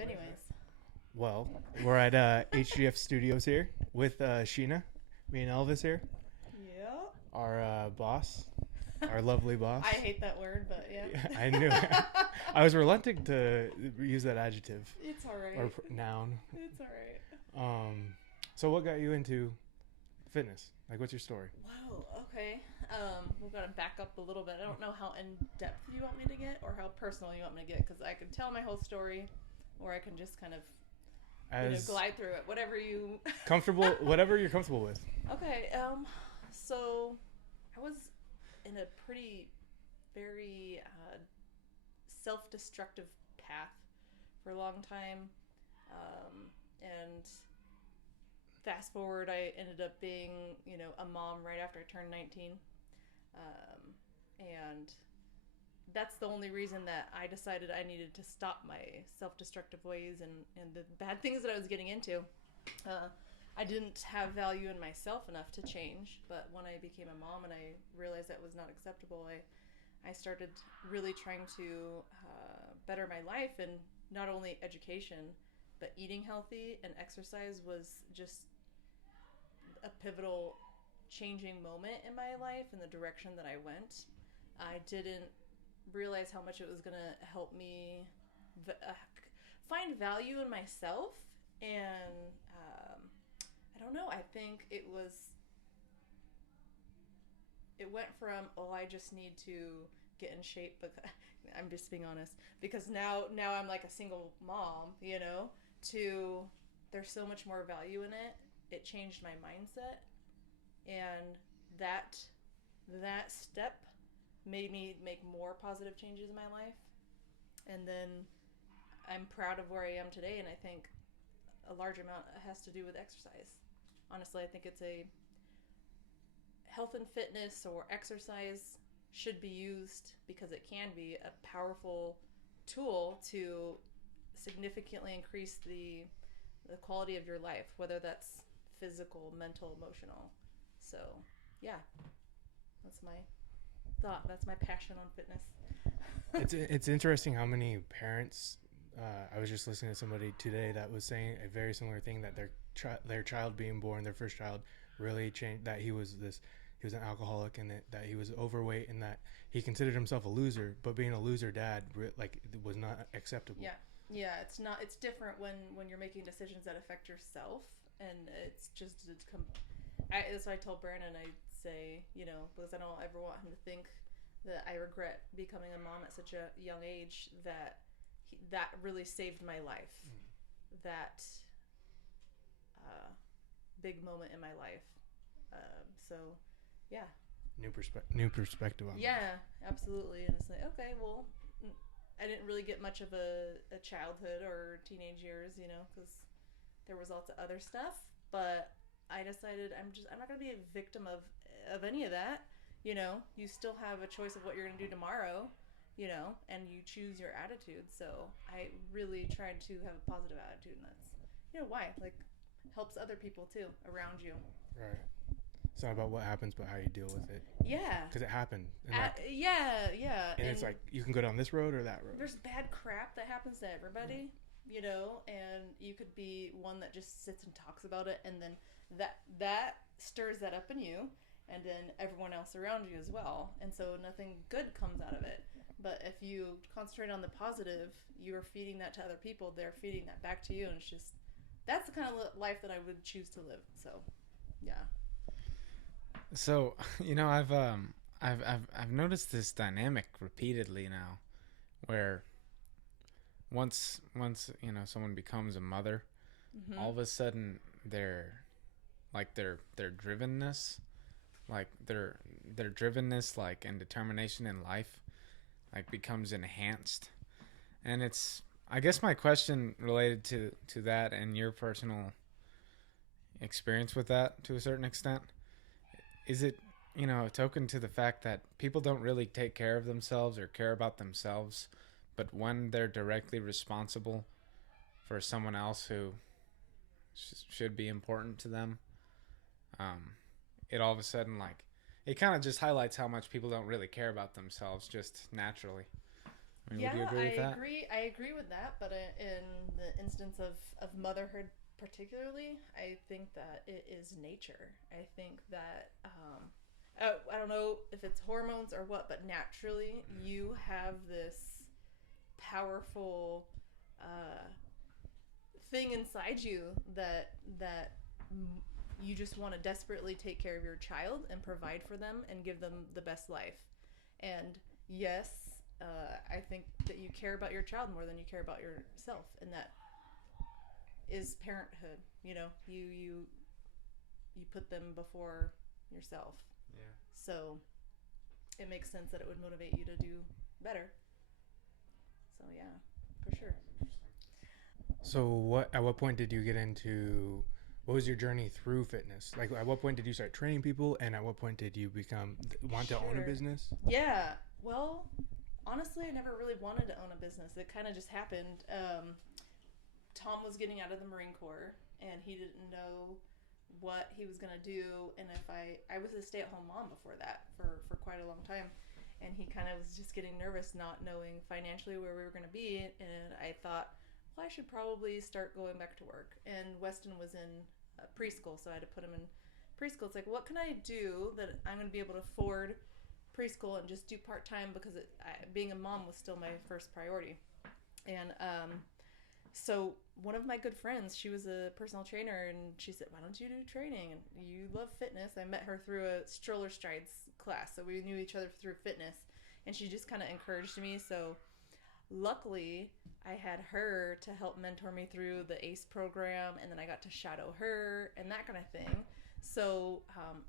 Anyways. Well, we're at HGF Studios here with Sheena, me and Elvis here, Yep. our boss, our lovely boss. I hate that word, but yeah. I knew it. I was reluctant to use that adjective It's alright. or noun. It's alright. So what got you into fitness? Like, what's your story? Wow, okay. We've got to back up a little bit. I don't know how in depth you want me to get or how personal you want me to get, because I can tell my whole story, or I can just kind of glide through it. Whatever you comfortable, whatever you're comfortable with. Okay. So I was in a very self-destructive path for a long time, and fast forward, I ended up being, a mom right after I turned 19. And that's the only reason that I decided I needed to stop my self-destructive ways and the bad things that I was getting into. I didn't have value in myself enough to change, but when I became a mom and I realized that was not acceptable, I started really trying to better my life, and not only education, but eating healthy and exercise was just a pivotal changing moment in my life in the direction that I went. I didn't realize how much it was going to help me find value in myself, and I don't know, I think it went from, I just need to get in shape, but I'm just being honest, because now I'm like a single mom, to there's so much more value in it. It changed my mindset, and that step made me make more positive changes in my life. And then I'm proud of where I am today, and I think a large amount has to do with exercise. Honestly, I think it's a health and fitness, or exercise should be used, because it can be a powerful tool to significantly increase the quality of your life, whether that's physical, mental, emotional. So, yeah, that's my thought. That's my passion on fitness. It's interesting how many parents. I was just listening to somebody today that was saying a very similar thing, that their child being born, their first child, really changed. That he was an alcoholic, and that he was overweight, and that he considered himself a loser. But being a loser dad, was not acceptable. Yeah, it's not. It's different when you're making decisions that affect yourself, and that's what I told Brandon. I say, because I don't ever want him to think that I regret becoming a mom at such a young age, that really saved my life. That big moment in my life. So, yeah. New perspective on Yeah, absolutely. And it's like, okay, well, I didn't really get much of a childhood or teenage years, because there was lots of other stuff. But I decided I'm not going to be a victim of any of that. You still have a choice of what you're going to do tomorrow, and you choose your attitude. So I really tried to have a positive attitude, and that's, why? Like, helps other people too around you. Right. It's not about what happens, but how you deal with it. Yeah. Because it happened. Yeah. And it's like, you can go down this road or that road. There's bad crap that happens to everybody, and you could be one that just sits and talks about it, and then that stirs that up in you, and then everyone else around you as well. And so nothing good comes out of it. But if you concentrate on the positive, you're feeding that to other people. They're feeding that back to you, and it's just, that's the kind of life that I would choose to live. So, yeah. So, I've noticed this dynamic repeatedly now, where once someone becomes a mother, all of a sudden their drivenness, and determination in life, becomes enhanced. And it's, I guess my question related to that and your personal experience with that to a certain extent, is it, a token to the fact that people don't really take care of themselves or care about themselves, but when they're directly responsible for someone else who should be important to them, it all of a sudden, it kind of just highlights how much people don't really care about themselves just naturally. I mean, would you agree with that? I agree with that, but in the instance of motherhood particularly, I think that it is nature. I think that I don't know if it's hormones or what, but naturally you have this powerful thing inside you that you just want to desperately take care of your child and provide for them and give them the best life. And yes, I think that you care about your child more than you care about yourself, and that is parenthood. You know, you put them before yourself. Yeah. So it makes sense that it would motivate you to do better. So yeah, for sure. So at what point did you get into, what was your journey through fitness? Like, at what point did you start training people, and at what point did you want to own a business? Yeah. Well, honestly, I never really wanted to own a business. It kind of just happened. Tom was getting out of the Marine Corps, and he didn't know what he was going to do. And if I was a stay-at-home mom before that for quite a long time. And he kind of was just getting nervous, not knowing financially where we were going to be. And I thought, well, I should probably start going back to work. And Weston was in preschool, so I had to put him in preschool. It's like, what can I do that I'm going to be able to afford preschool and just do part-time, because being a mom was still my first priority. And so one of my good friends, she was a personal trainer, and she said, why don't you do training? And you love fitness. I met her through a stroller strides class, so we knew each other through fitness, and she just kind of encouraged me. So luckily I had her to help mentor me through the ACE program, and then I got to shadow her and that kind of thing. So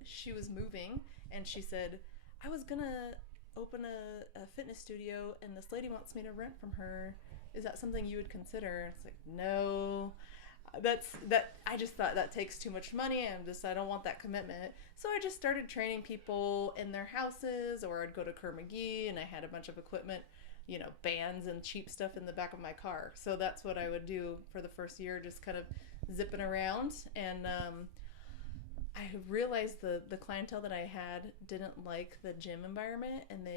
she was moving, and she said, I was gonna open a fitness studio, and this lady wants me to rent from her. Is that something you would consider? And it's like, no, I just thought that takes too much money. I don't want that commitment. So I just started training people in their houses, or I'd go to Kerr McGee, and I had a bunch of equipment, bands and cheap stuff in the back of my car. So that's what I would do for the first year, just kind of zipping around. And I realized the clientele that I had didn't like the gym environment, and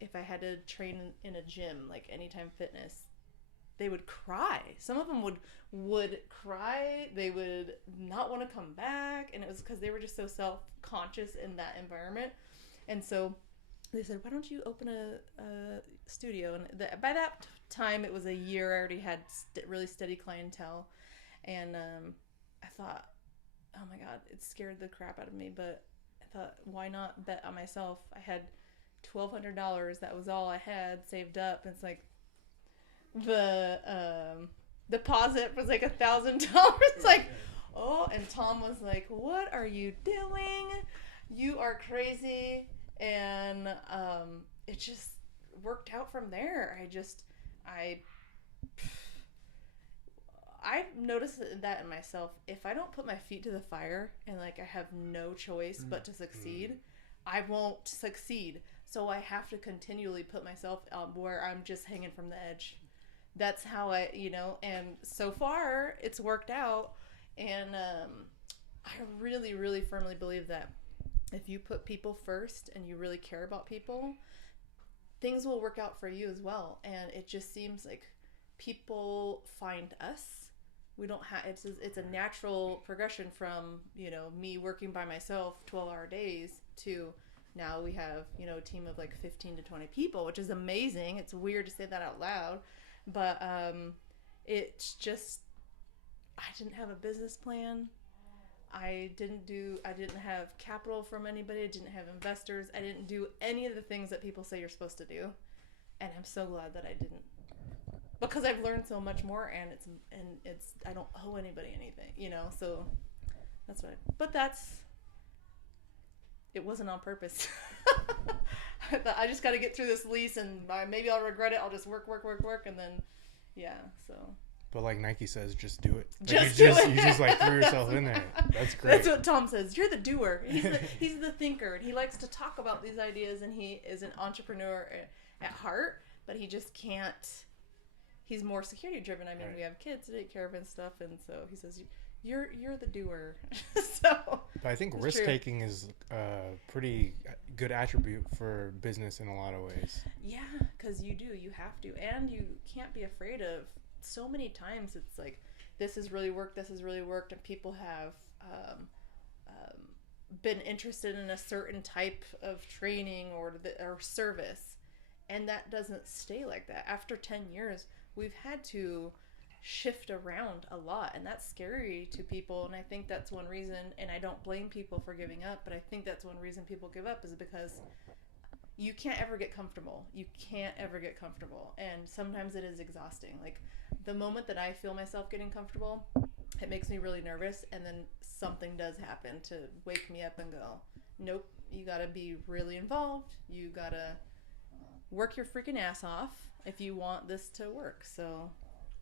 if I had to train in a gym, like Anytime Fitness, they would cry. Some of them would cry. They would not want to come back, and it was because they were just so self-conscious in that environment. And so they said, why don't you open a studio? And by that time, it was a year. I already had really steady clientele, and I thought, oh my God, it scared the crap out of me. But I thought, why not bet on myself? I had $1,200. That was all I had saved up. It's like the deposit was like $1,000. It's like, oh, and Tom was like, what are you doing? You are crazy. And it just worked out from there. I've noticed that in myself. If I don't put my feet to the fire and like I have no choice but to succeed, I won't succeed. So I have to continually put myself where I'm just hanging from the edge. That's how and so far it's worked out. And I really, really firmly believe that if you put people first and you really care about people, things will work out for you as well. And it just seems like people find us. We don't have, it's a natural progression from, me working by myself 12-hour days to now we have, a team of like 15 to 20 people, which is amazing. It's weird to say that out loud, but it's just, I didn't have a business plan. I didn't have capital from anybody. I didn't have investors. I didn't do any of the things that people say you're supposed to do. And I'm so glad that I didn't, because I've learned so much more, and I don't owe anybody anything, so that's it wasn't on purpose. I thought I just got to get through this lease, and maybe I'll regret it. I'll just work. And then, yeah, so. But like Nike says, just do it. Just do it. You just like threw yourself in there. That's great. That's what Tom says. You're the doer. He's the thinker, and he likes to talk about these ideas, and he is an entrepreneur at heart, but he just can't. He's more security driven. I mean, right. We have kids to take care of and stuff, and so he says, You're the doer. So But I think it's risk true. taking is a pretty good attribute for business in a lot of ways. Yeah, because you have to, and you can't be afraid of. So many times it's like, this has really worked, and people have been interested in a certain type of training or service, and that doesn't stay like that. After 10 years, we've had to shift around a lot, and that's scary to people. And I think that's one reason, and I don't blame people for giving up, but I think that's one reason people give up is because you can't ever get comfortable. You can't ever get comfortable. And sometimes it is exhausting. Like the moment that I feel myself getting comfortable, it makes me really nervous. And then something does happen to wake me up and go, nope, you got to be really involved. You got to work your freaking ass off if you want this to work. So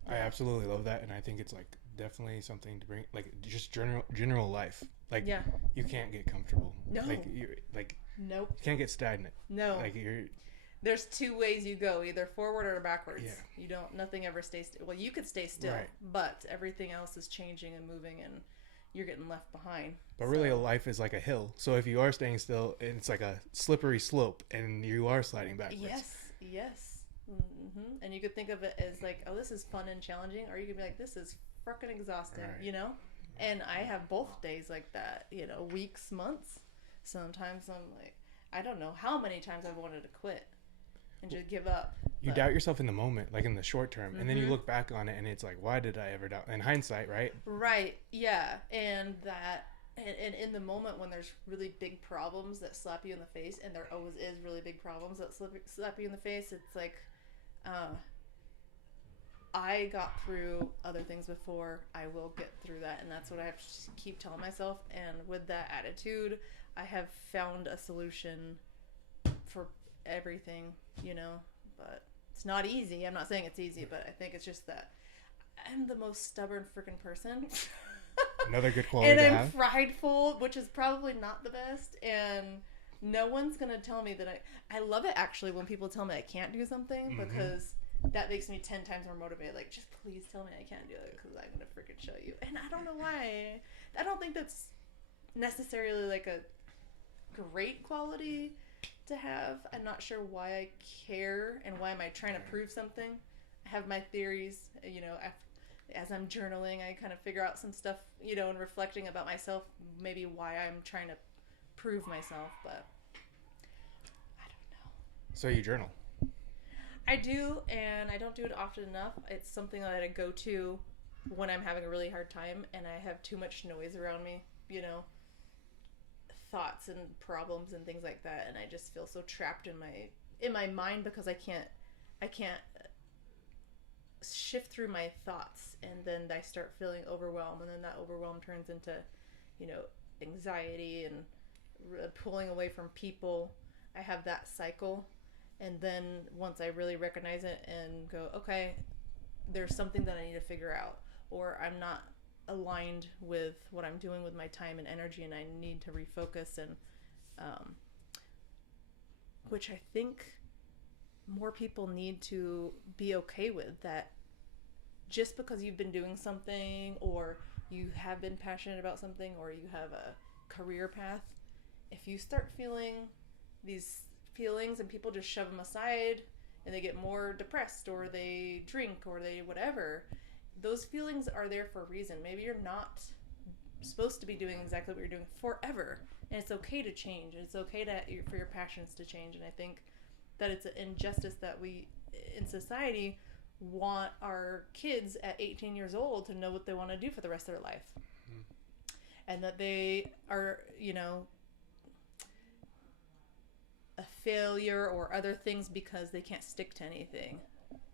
I absolutely love that. And I think it's like definitely something to bring, like just general life. Like yeah, you can't get comfortable. No. Like you're like, nope, you can't get stagnant. no. Like you're, There's two ways you go, either forward or backwards. Yeah. You don't, nothing ever stays still. Well, you could stay still, Right. but everything else is changing and moving, and you're getting left behind. but really a life is like a hill. So if you are staying still, it's like a slippery slope and you are sliding backwards. Yes. Mm-hmm. And you could think of it as like, oh, this is fun and challenging, or you could be like, this is freaking exhausting, Right. you know? And I have both days like that, you know, weeks, months. Sometimes I'm like, I don't know how many times I've wanted to quit and just give up. You But- doubt yourself in the moment, like in the short term, and then you Mhm. look back on it and it's like, why did I ever doubt? In hindsight, right? Right, yeah. And that, and in the moment when there's really big problems that slap you in the face, and there always is really big problems that slap you in the face, it's like, I got through other things before. I will get through that, and that's what I have to keep telling myself. And with that attitude, I have found a solution for everything, you know. But it's not easy. I'm not saying it's easy, but I think it's just that I'm the most stubborn freaking person. Another good quality And to I'm have. prideful, which is probably not the best. And no one's gonna tell me that I love it actually when people tell me I can't do something, Mhm. because that makes me 10 times more motivated. Like, just please tell me I can't do it, because I'm gonna freaking show you. And I don't know why. I don't think that's necessarily like a great quality to have. I'm not sure why I care and why am I trying to prove something. I have my theories, you know. As I'm journaling, I kind of figure out some stuff, you know, and reflecting about myself, maybe why I'm trying to prove myself, but I don't know. So you journal. I do, and I don't do it often enough. It's something that I go to when I'm having a really hard time and I have too much noise around me, you know, thoughts and problems and things like that, and I just feel so trapped in my mind because I can't shift through my thoughts, and then I start feeling overwhelmed, and then that overwhelm turns into, you know, anxiety and pulling away from people. I have that cycle. And then once I really recognize it and go, okay, there's something that I need to figure out, or I'm not aligned with what I'm doing with my time and energy, and I need to refocus, and which I think more people need to be okay with, that just because you've been doing something, or you have been passionate about something, or you have a career path, if you start feeling these feelings and people just shove them aside and they get more depressed, or they drink, or they whatever, those feelings are there for a reason. Maybe you're not supposed to be doing exactly what you're doing forever, and it's okay to change, and it's okay for your passions to change. And I think that it's an injustice that we in society want our kids at 18 years old to know what they want to do for the rest of their life, and that they are, you know, a failure or other things because they can't stick to anything.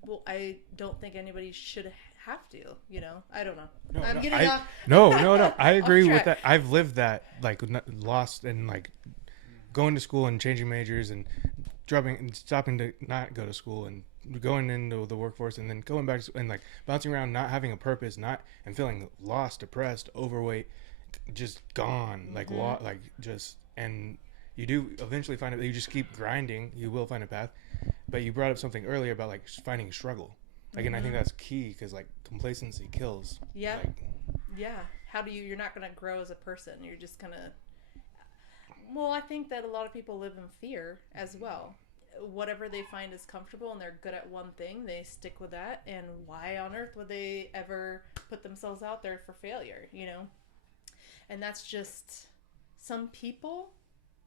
Well, I don't think anybody should have to, you know. I don't know. I'm getting off. No. I agree with track. that. I've lived that, like lost and like going to school and changing majors and dropping and stopping to not go to school and going into the workforce and then going back to, and like bouncing around, not having a purpose, and feeling lost, depressed, overweight, just gone, like just, and you do eventually find it. You just keep grinding. You will find a path. But you brought up something earlier about like finding struggle. Like, and I think that's key, because like complacency kills. Yeah. Like, Yeah. you're not going to grow as a person. You're just going to, well, I think that a lot of people live in fear as well. Whatever they find is comfortable and they're good at one thing, they stick with that. And why on earth would they ever put themselves out there for failure, you know? And that's just, some people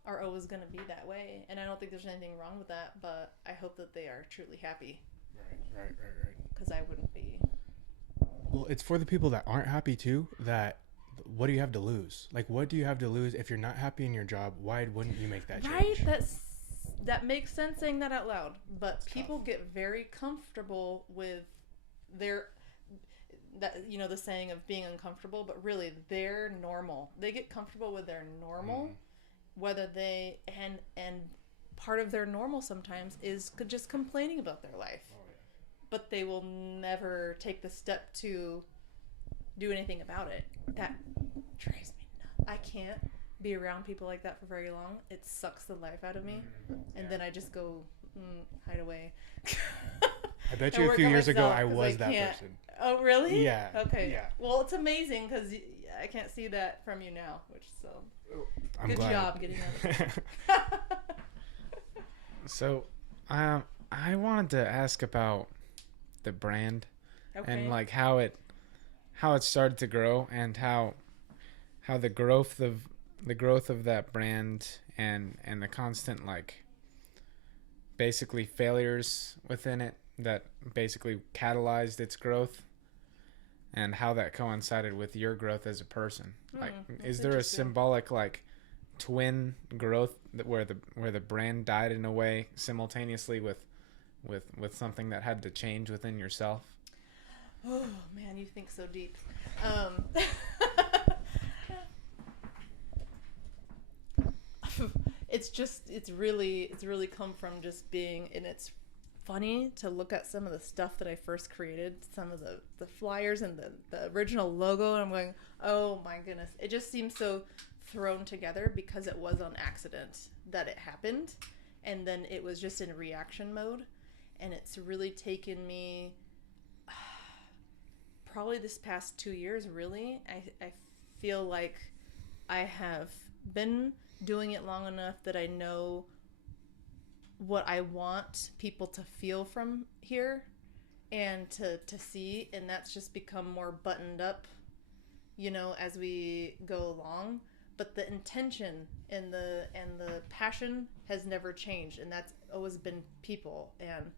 are always going to be that way. And I don't think there's anything wrong with that, but I hope that they are truly happy. Right. Because I wouldn't be. Well, it's for the people that aren't happy too, that what do you have to lose? Like, what do you have to lose if you're not happy in your job? Why wouldn't you make that change? Right? That makes sense saying that out loud. But It's people tough. get very comfortable with their, that, you know, the saying of being uncomfortable, but really they're normal. They get comfortable with their normal, whether they, and part of their normal sometimes is just complaining about their life. But they will never take the step to do anything about it. That drives me nuts. I can't be around people like that for very long. It sucks the life out of me. And then I just go hide away. I bet you a few years ago I was that person. Oh, really? Yeah. Okay. Yeah. Well, it's amazing because I can't see that from you now, which so. I'm Good glad. job getting out. So, I wanted to ask about the brand and like how it started to grow and how the growth of that brand and the constant like basically failures within it that basically catalyzed its growth and how that coincided with your growth as a person. Like, is there a symbolic like twin growth where the brand died in a way simultaneously with something that had to change within yourself? Oh man, you think so deep. It's really come from just being, and it's funny to look at some of the stuff that I first created, some of the flyers and the original logo, and I'm going, oh my goodness, it just seems so thrown together because it was on accident that it happened, and then it was just in reaction mode. And it's really taken me probably this past 2 years, really. I feel like I have been doing it long enough that I know what I want people to feel from here and to see. And that's just become more buttoned up, you know, as we go along. But the intention and the passion has never changed. And that's always been people and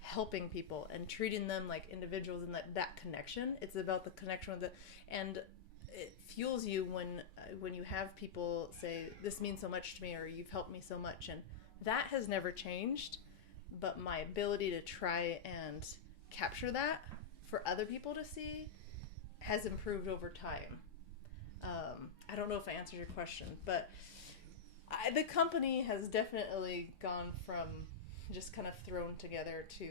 helping people and treating them like individuals, and that connection. It's about the connection with and it fuels you when you have people say, this means so much to me, or you've helped me so much. And that has never changed, but my ability to try and capture that for other people to see has improved over time. I don't know if I answered your question, but the company has definitely gone from just kind of thrown together to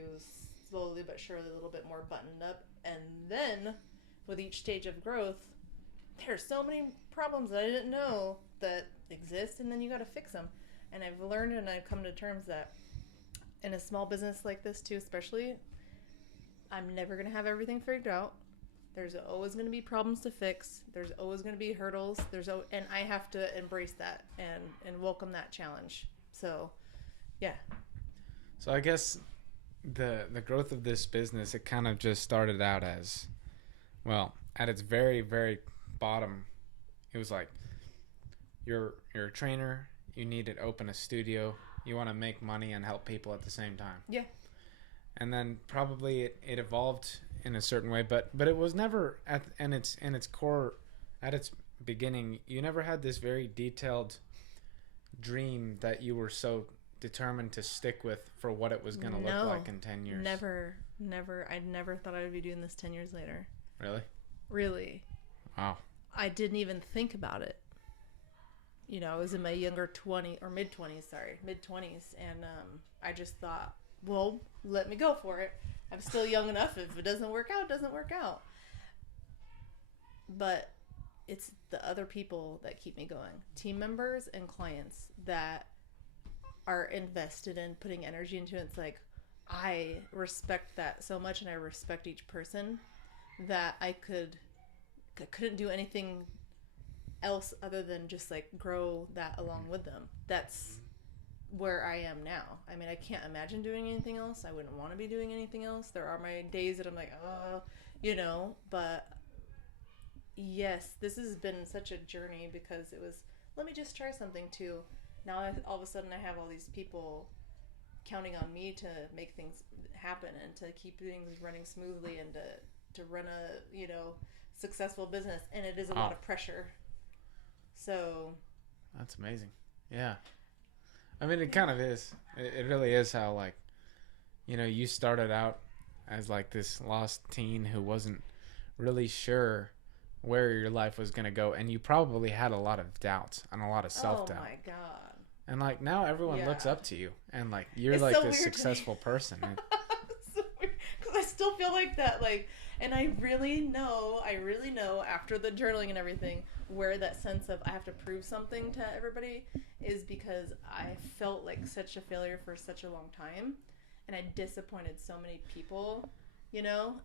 slowly but surely a little bit more buttoned up. And then with each stage of growth, there's so many problems that I didn't know that exist, and then you got to fix them. And I've learned and I've come to terms that in a small business like this too, especially, I'm never going to have everything figured out. There's always going to be problems to fix. There's always going to be hurdles. And I have to embrace that and welcome that challenge. So, yeah. So I guess the growth of this business, it kind of just started out as, well, at its very, very bottom, it was like, you're a trainer, you need to open a studio, you want to make money and help people at the same time. Yeah. And then probably it evolved in a certain way, but it was never in its core, at its beginning, you never had this very detailed dream that you were so determined to stick with for what it was going to look like in 10 years. Never. I never thought I would be doing this 10 years later. Really. Wow. I didn't even think about it. You know, I was in my mid-20s, and I just thought, well, let me go for it. I'm still young enough. If it doesn't work out, it doesn't work out. But it's the other people that keep me going. Team members and clients that are invested in putting energy into it. It's like, I respect that so much, and I respect each person that I could couldn't do anything else other than just like grow that along with them. That's where I am now. I mean, I can't imagine doing anything else. I wouldn't want to be doing anything else. There are my days that I'm like, but yes, this has been such a journey because it was, let me just try something too. Now all of a sudden I have all these people counting on me to make things happen and to keep things running smoothly and to run a, successful business. And it is a lot of pressure. So. That's amazing. Yeah. I mean, it kind of is. It really is how, like, you started out as, like, this lost teen who wasn't really sure where your life was going to go. And you probably had a lot of doubts and a lot of self-doubt. Oh, my God. And, like, now everyone looks up to you. And, like, you're, it's like, so this successful person. It's so weird. Because I still feel like that, like, and I really know after the journaling and everything where that sense of I have to prove something to everybody is because I felt like such a failure for such a long time. And I disappointed so many people,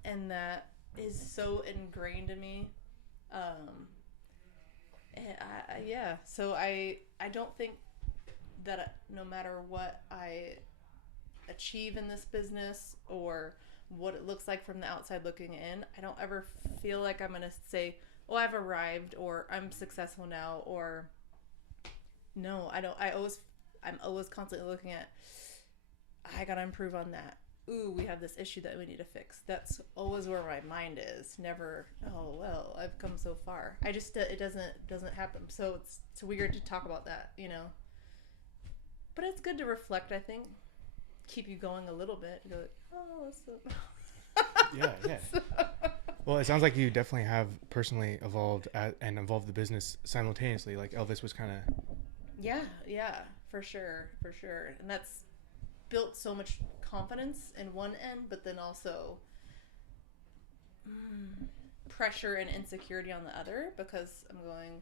and that is so ingrained in me. So I don't think that no matter what I achieve in this business or what it looks like from the outside looking in, I don't ever feel like I'm going to say, oh, I've arrived or I'm successful now, or no, I don't. I'm always constantly looking at, I got to improve on that. Ooh, we have this issue that we need to fix. That's always where my mind is. Never, oh, well, I've come so far. I just, it doesn't happen. So it's weird to talk about that, But it's good to reflect, I think. Keep you going a little bit. Go like, oh, what's up? Yeah. Well, it sounds like you definitely have personally evolved and evolved the business simultaneously. Like Elvis was kind of. Yeah, for sure. And that's built so much confidence in one end, but then also pressure and insecurity on the other, because I'm going,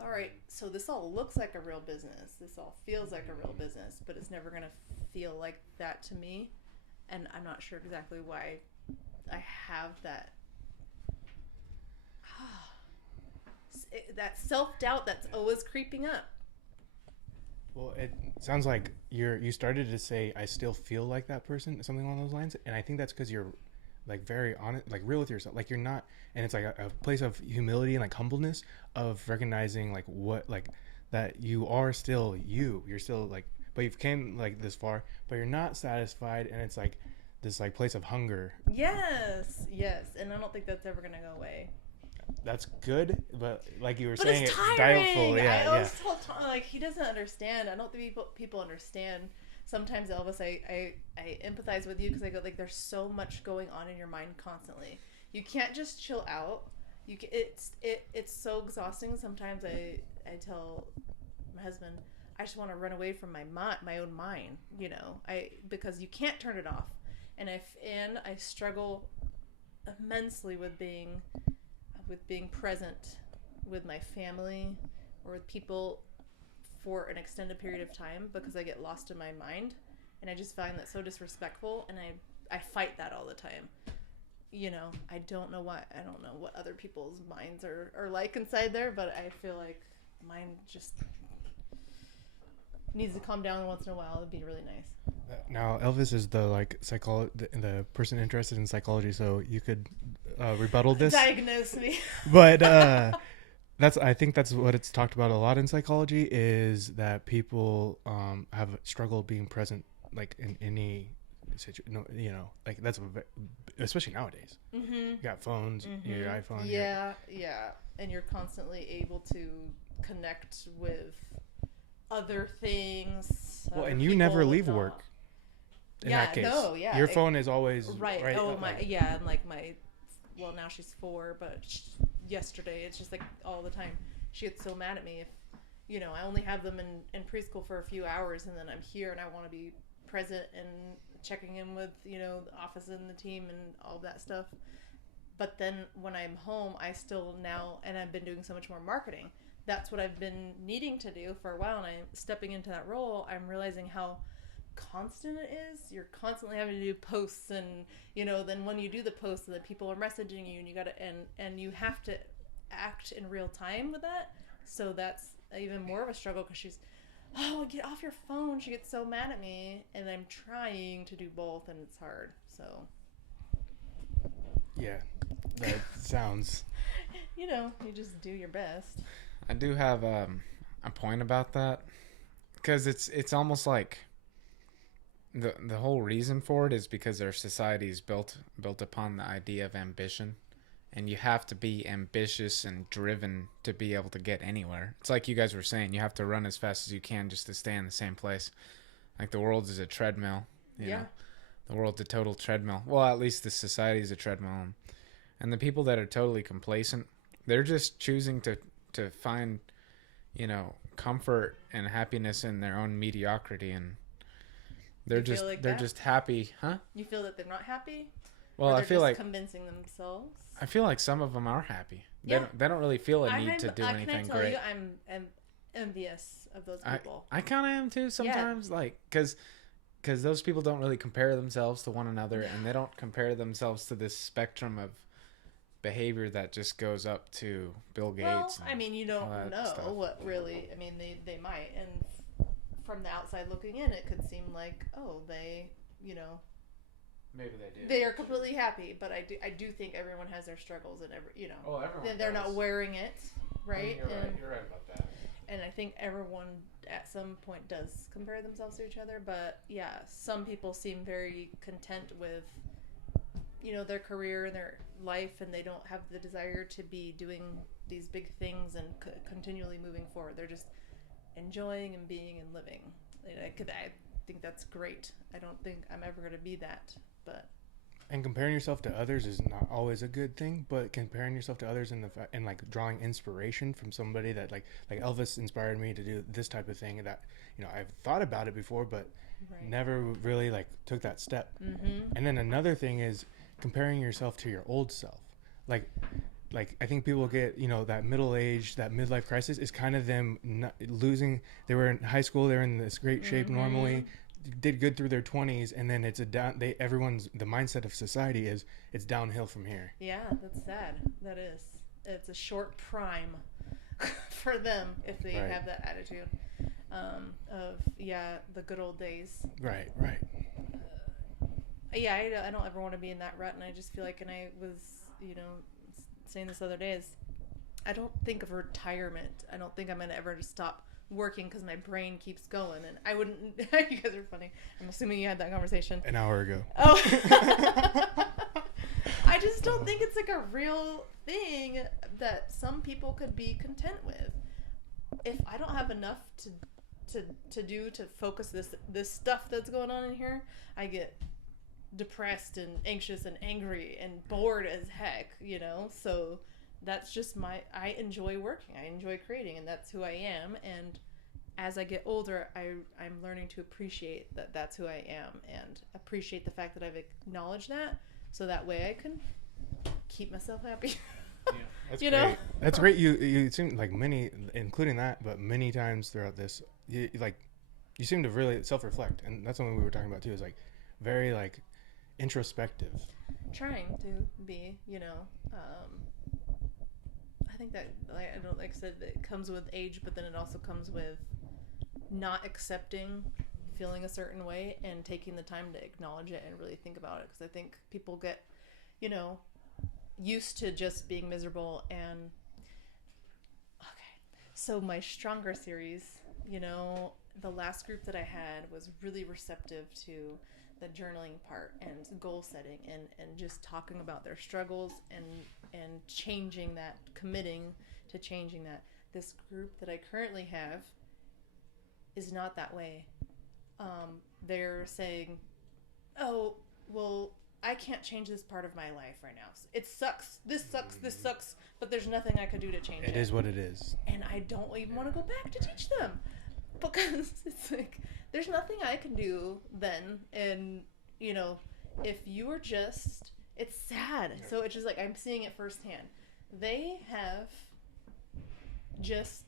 all right, so this all looks like a real business. This all feels like a real business, but it's never going to feel like that to me. And I'm not sure exactly why I have that that self-doubt that's always creeping up. Well, it sounds like you started to say, I still feel like that person, something along those lines. And I think that's because you're like very honest, like real with yourself. Like you're not, and it's like a place of humility and like humbleness of recognizing like what, like that you are still you. You're still like, but you've came like this far, but you're not satisfied. And it's like this like place of hunger. Yes. And I don't think that's ever going to go away. That's good, but like you were but saying, it's it's tiring. direful. I always tell Tom, like, he doesn't understand. I don't think people understand. Sometimes, Elvis, I empathize with you because I go like, there's so much going on in your mind constantly. You can't just chill out. It's so exhausting. Sometimes I tell my husband, I just want to run away from my own mind, because you can't turn it off. And I struggle immensely with being present with my family or with people for an extended period of time because I get lost in my mind, and I just find that so disrespectful, and I fight that all the time. I don't know why. I don't know what other people's minds are like inside there, but I feel like mine just needs to calm down once in a while. It'd be really nice. Now, Elvis is the the person interested in psychology, so you could rebuttal this. Diagnose me. But I think that's what it's talked about a lot in psychology, is that people have struggle being present, like in any situation. Like that's especially nowadays. Mm-hmm. You got phones, your iPhone. Yeah, and you're constantly able to connect with other things. Well, and you never leave work. In that case, your phone is always right. And like well, now she's 4, but yesterday it's just like all the time. She gets so mad at me if, I only have them in preschool for a few hours, and then I'm here and I want to be present and checking in with, the office and the team and all of that stuff. But then when I'm home, I still now, and I've been doing so much more marketing. That's what I've been needing to do for a while, and I'm stepping into that role. I'm realizing how constant it is. You're constantly having to do posts, and then when you do the posts, that people are messaging you, and you gotta and you have to act in real time with that. So that's even more of a struggle because she's, oh, get off your phone. She gets so mad at me, and I'm trying to do both, and it's hard. So, Yeah, that sounds. you know, you just do your best. I do have a point about that, because it's almost like the whole reason for it is because our society is built upon the idea of ambition, and you have to be ambitious and driven to be able to get anywhere. It's like you guys were saying, you have to run as fast as you can just to stay in the same place. Like the world is a treadmill, you know. The world's a total treadmill. Well, at least the society is a treadmill. And the people that are totally complacent, they're just choosing to find, you know, comfort and happiness in their own mediocrity, and they're just happy, huh? You feel that they're not happy? Well, I feel like convincing themselves. I feel like some of them are happy. Yeah. They don't really feel a need to do anything can I tell great. you, I'm envious of those people. I kind of am too sometimes, like because those people don't really compare themselves to one another, and they don't compare themselves to this spectrum of behavior that just goes up to Bill Gates. Well, I mean, you don't know stuff. what really. I mean, they might, and from the outside looking in, it could seem like, oh, they, you know. Maybe they do. They are completely happy, but I do think everyone has their struggles, and everyone they're not wearing it, right? I mean, you're right about that. And I think everyone at some point does compare themselves to each other, but yeah, some people seem very content with, you know, their career and their life, and they don't have the desire to be doing these big things and continually moving forward. They're just enjoying and being and living. I think that's great. I don't think I'm ever going to be that. And comparing yourself to others is not always a good thing, but comparing yourself to others and like drawing inspiration from somebody that like Elvis inspired me to do this type of thing, that, you know, I've thought about it before, but never really like took that step. Mm-hmm. And then another thing is comparing yourself to your old self. Like I think people get, you know, that middle age, that midlife crisis is kind of them losing. They were in high school, they're in this great shape normally, did good through their 20s, and then it's the mindset of society is it's downhill from here. Yeah, that's sad. That is. It's a short prime for them if they have that attitude of the good old days. Right. I don't ever want to be in that rut, and I just feel like, and I was, you know, saying this other day, is I don't think of retirement. I don't think I'm gonna ever just stop working because my brain keeps going, and I wouldn't. You guys are funny. I'm assuming you had that conversation an hour ago. Oh. I just don't think it's like a real thing that some people could be content with. If I don't have enough to do to focus this stuff that's going on in here, I get depressed and anxious and angry and bored as heck, you know. So that's just I enjoy working, I enjoy creating, and that's who I am. And as I get older, I'm learning to appreciate that that's who I am, and appreciate the fact that I've acknowledged that, so that way I can keep myself happy. Yeah, that's you great. know, that's great. You seem like many, including that, but many times throughout this, you seem to really self-reflect, and that's something we were talking about too. Is like very like introspective. Trying to be, you know. I think that, like I said, it comes with age, but then it also comes with not accepting feeling a certain way and taking the time to acknowledge it and really think about it. Because I think people get, you know, used to just being miserable. And so my Stronger series, you know, the last group that I had was really receptive to the journaling part and goal setting and just talking about their struggles and changing that, committing to changing that. This group that I currently have is not that way. They're saying, oh, well, I can't change this part of my life right now. It sucks. This sucks, but there's nothing I could do to change it. It is what it is. And I don't even want to go back to teach them, because it's like, there's nothing I can do then. And, you know, if you were just, it's sad. So it's just like, I'm seeing it firsthand. They have just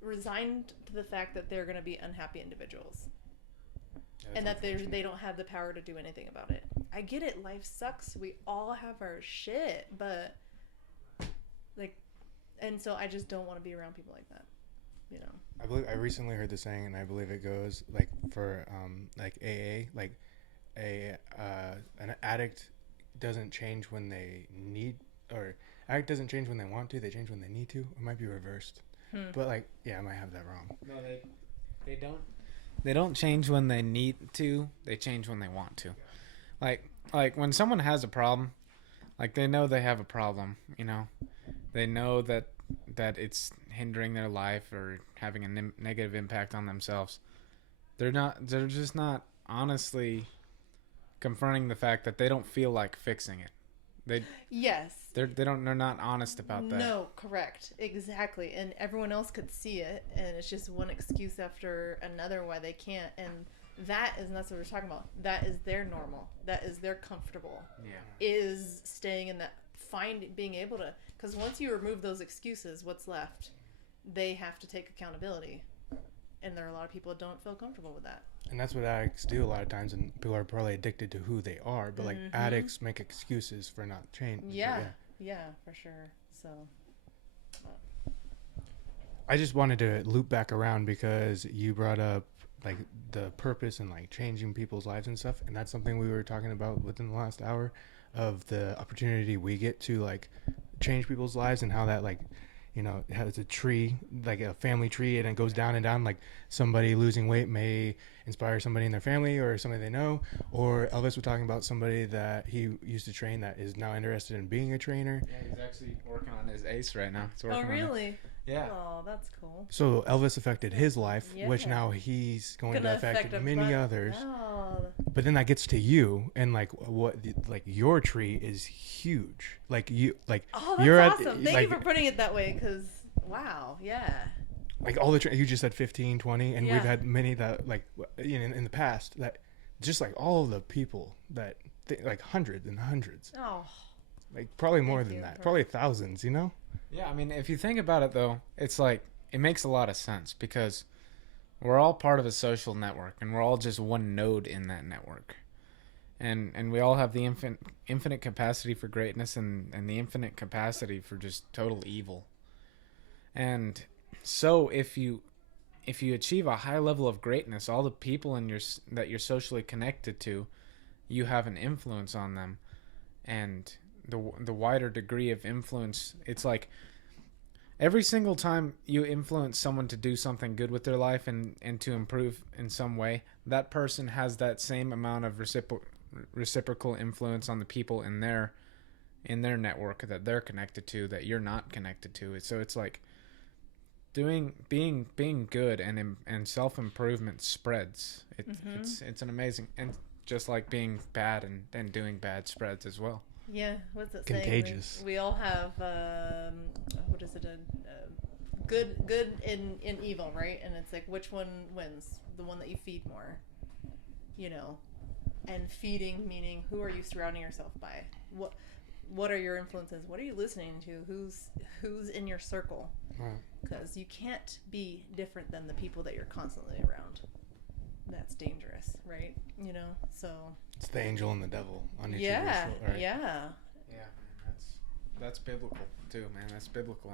resigned to the fact that they're going to be unhappy individuals. And that they don't have the power to do anything about it. I get it. Life sucks. We all have our shit. But, like, And so I just don't want to be around people like that, you know. I believe I recently heard the saying, and I believe it goes like for like AA, like an addict doesn't change when they need, or addict doesn't change when they want to. They change when they need to. It might be reversed, but like I might have that wrong. No, they don't. They don't change when they need to. They change when they want to. Like when someone has a problem, like they know they have a problem. You know, they know that it's hindering their life or having a negative impact on themselves. They're just not honestly confronting the fact that they don't feel like fixing it. They're not honest about that. No, correct. Exactly. And everyone else could see it, and it's just one excuse after another why they can't. And that's what we're talking about. That is their normal. That is their comfortable. Yeah. Is staying in that, being able to, because once you remove those excuses, what's left? They have to take accountability. And there are a lot of people that don't feel comfortable with that. And that's what addicts do a lot of times, and people are probably addicted to who they are, but like addicts make excuses for not changing. Yeah, for sure. So I just wanted to loop back around because you brought up like the purpose and like changing people's lives and stuff, and that's something we were talking about within the last hour, of the opportunity we get to like change people's lives, and how that, like, you know, it has a tree, like a family tree, and it goes down and down. Like somebody losing weight may inspire somebody in their family or somebody they know. Or Elvis was talking about somebody that he used to train that is now interested in being a trainer. Yeah, he's actually working on his ACE right now. Oh, really? Yeah. Oh, that's cool. So Elvis affected his life, which now he's going to affect many others. Oh. But then that gets to you, and like like your tree is huge. Like you, like oh, that's you're awesome. Thank you for putting it that way, because wow, yeah. Like all you just said 15, 20, and we've had many that like in the past that just like all the people that like hundreds and hundreds. Oh. Like probably more than that. Probably thousands, you know? Yeah, I mean, if you think about it, though, it's like, it makes a lot of sense, because we're all part of a social network, and we're all just one node in that network. And we all have the infinite capacity for greatness and the infinite capacity for just total evil. And so if you achieve a high level of greatness, all the people that you're socially connected to, you have an influence on them. And the wider degree of influence, it's like every single time you influence someone to do something good with their life and to improve in some way, that person has that same amount of reciprocal influence on the people in their network that they're connected to, that you're not connected to. So it's like being good and self-improvement spreads. It's an amazing, and just like being bad and doing bad spreads as well. Yeah, what's it contagious saying? We all have what is it? Good and evil, right? And it's like, which one wins? The one that you feed more, you know. And feeding meaning, who are you surrounding yourself by? What are your influences? What are you listening to? Who's in your circle? Because you can't be different than the people that you're constantly around. That's dangerous, right? You know, so it's the angel and the devil on each other's shoulder, right? Yeah, man, that's biblical too, man. That's biblical,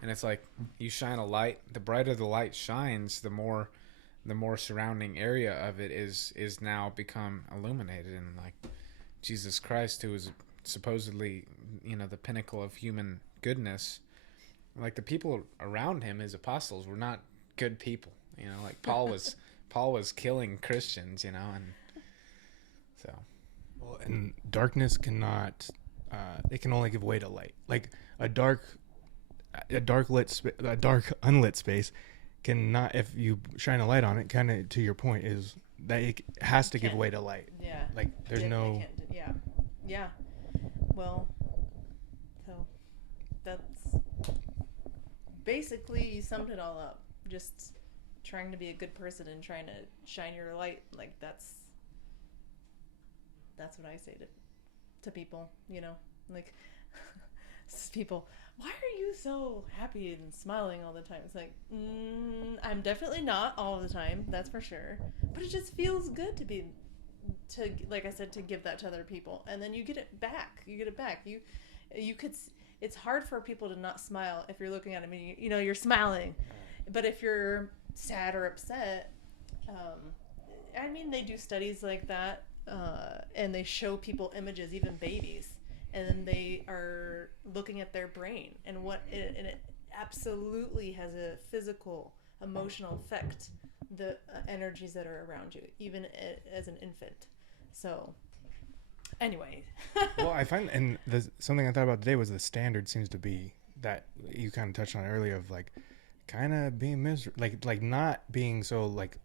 and it's like you shine a light. The brighter the light shines, the more surrounding area of it is now become illuminated. And like Jesus Christ, who is supposedly, you know, the pinnacle of human goodness, like the people around him, his apostles, were not good people. You know, like Paul was killing Christians, you know, and so. Well, and darkness cannot. It can only give way to light. Like a dark unlit space cannot. If you shine a light on it, kind of to your point, is that it has to give way to light. Yeah. Like there's no. Yeah. Well, so that's basically, you summed it all up. Just trying to be a good person and trying to shine your light. Like that's what I say to people, you know, like people, why are you so happy and smiling all the time? It's like, I'm definitely not all the time, that's for sure, but it just feels good like I said, to give that to other people, and then you get it back. You it's hard for people to not smile if you're looking at them and you know you're smiling, but if you're sad or upset, I mean they do studies like that, and they show people images, even babies, and then they are looking at their brain and and it absolutely has a physical, emotional effect. The energies that are around you, even as an infant. So, anyway. Well, I find, and something I thought about today was the standard seems to be that you kind of touched on earlier of like, kind of being miserable, like not being so like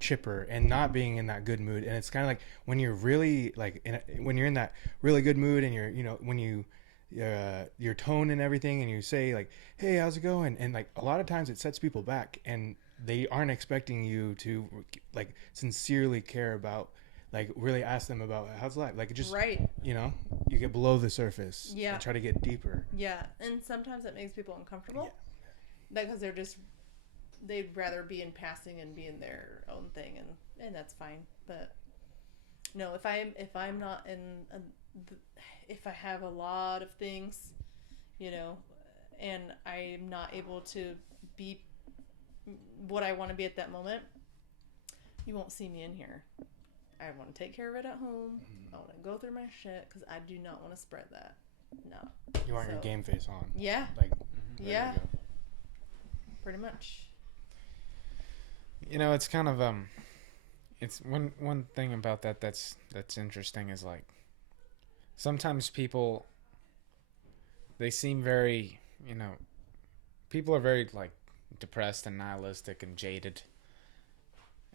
chipper and not being in that good mood. And it's kind of like when you're really like when you're in that really good mood and you're, you know, when you your tone and everything and you say like, hey, how's it going, and like a lot of times it sets people back and they aren't expecting you to like sincerely care about, like really ask them about how's life, like just right, you know, you get below the surface and try to get deeper. And sometimes it makes people uncomfortable because they'd rather be in passing and be in their own thing, and that's fine. But no, if I'm not in if I have a lot of things, you know, and I'm not able to be what I want to be at that moment, you won't see me in here. I want to take care of it at home. I want to go through my shit because I do not want to spread that. No. You want your game face on. Yeah. Like. Yeah. Pretty much. You know, it's kind of it's one thing about that's interesting is like sometimes people, they seem very, you know, people are very like depressed and nihilistic and jaded,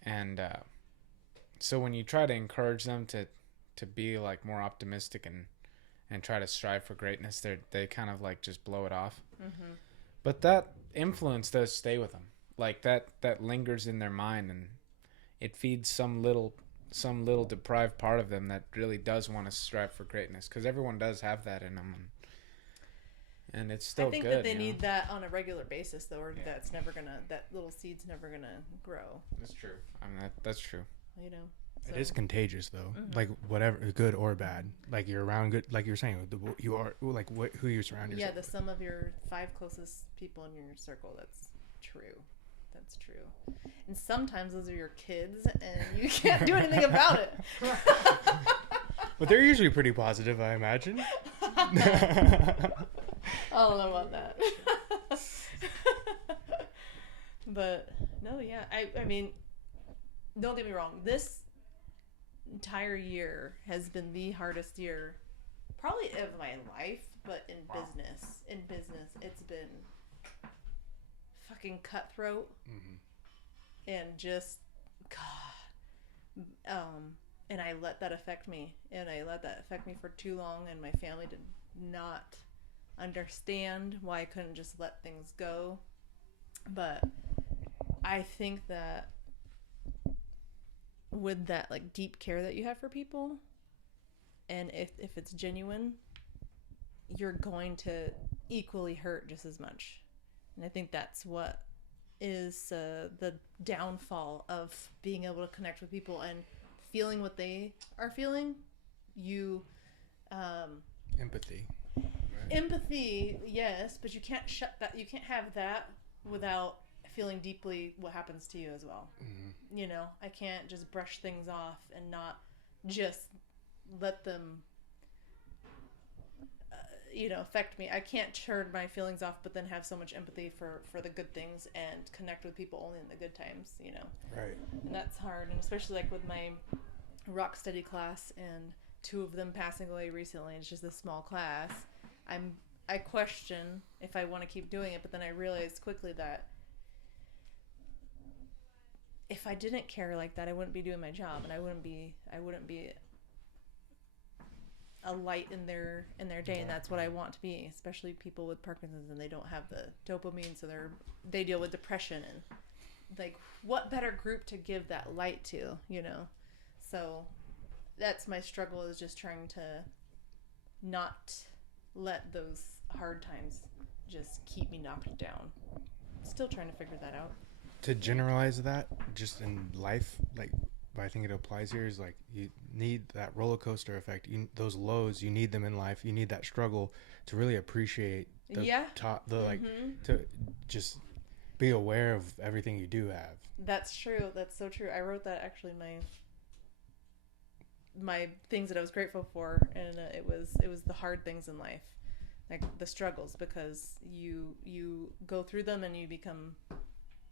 and so when you try to encourage them to be like more optimistic and try to strive for greatness, they kind of like just blow it off. But that influence does stay with them, like that lingers in their mind, and it feeds some little deprived part of them that really does want to strive for greatness, because everyone does have that in them. And it's still good. I think that they need that on a regular basis, though, or that little seed's never gonna grow. That's true. I mean, that's true. You know, so. It is contagious, though. Like whatever, good or bad. Like you're around good, like you're saying, you are like who you surround yourself. Yeah, the sum of your 5 closest people in your circle. That's true. That's true. And sometimes those are your kids, and you can't do anything about it. But they're usually pretty positive, I imagine. I don't know about that. But no, yeah. I mean, don't get me wrong. This entire year has been the hardest year probably of my life, but in business, it's been fucking cutthroat. And just God. And I let that affect me. And I let that affect me for too long, and my family did not understand why I couldn't just let things go. But I think that with that like deep care that you have for people, and if it's genuine, you're going to equally hurt just as much. And I think that's what is the downfall of being able to connect with people and feeling what they are feeling. Empathy. Empathy, yes, but you can't you can't have that without feeling deeply what happens to you as well. You know, I can't just brush things off and not just let them affect me. I can't turn my feelings off but then have so much empathy for the good things and connect with people only in the good times, you know. Right. And that's hard, and especially like with my rock study class and 2 of them passing away recently. It's just a small class. I question if I want to keep doing it, but then I realized quickly that if I didn't care like that, I wouldn't be doing my job, and I wouldn't be a light in their day, and that's what I want to be. Especially people with Parkinson's, and they don't have the dopamine, so they deal with depression, and like what better group to give that light to, you know? So that's my struggle, is just trying to not let those hard times just keep me knocked down. Still trying to figure that out. To generalize that just in life, like but I think it applies here, is like you need that roller coaster effect. Those lows, you need them in life. You need that struggle to really appreciate the top, the like to just be aware of everything you do have. That's true. That's so true. I wrote that actually in my things that I was grateful for, and it was the hard things in life, like the struggles, because you go through them and you become